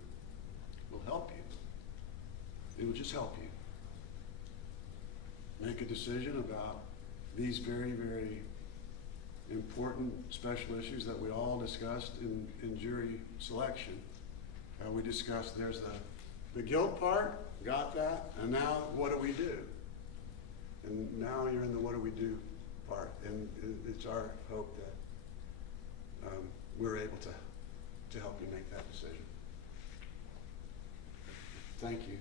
will help you. It will just help you make a decision about these very, very important special issues that we all discussed in jury selection. We discussed there's the guilt part, got that, and now what do we do? And now you're in the what do we do part, and it's our hope that we're able to help you make that decision. Thank you.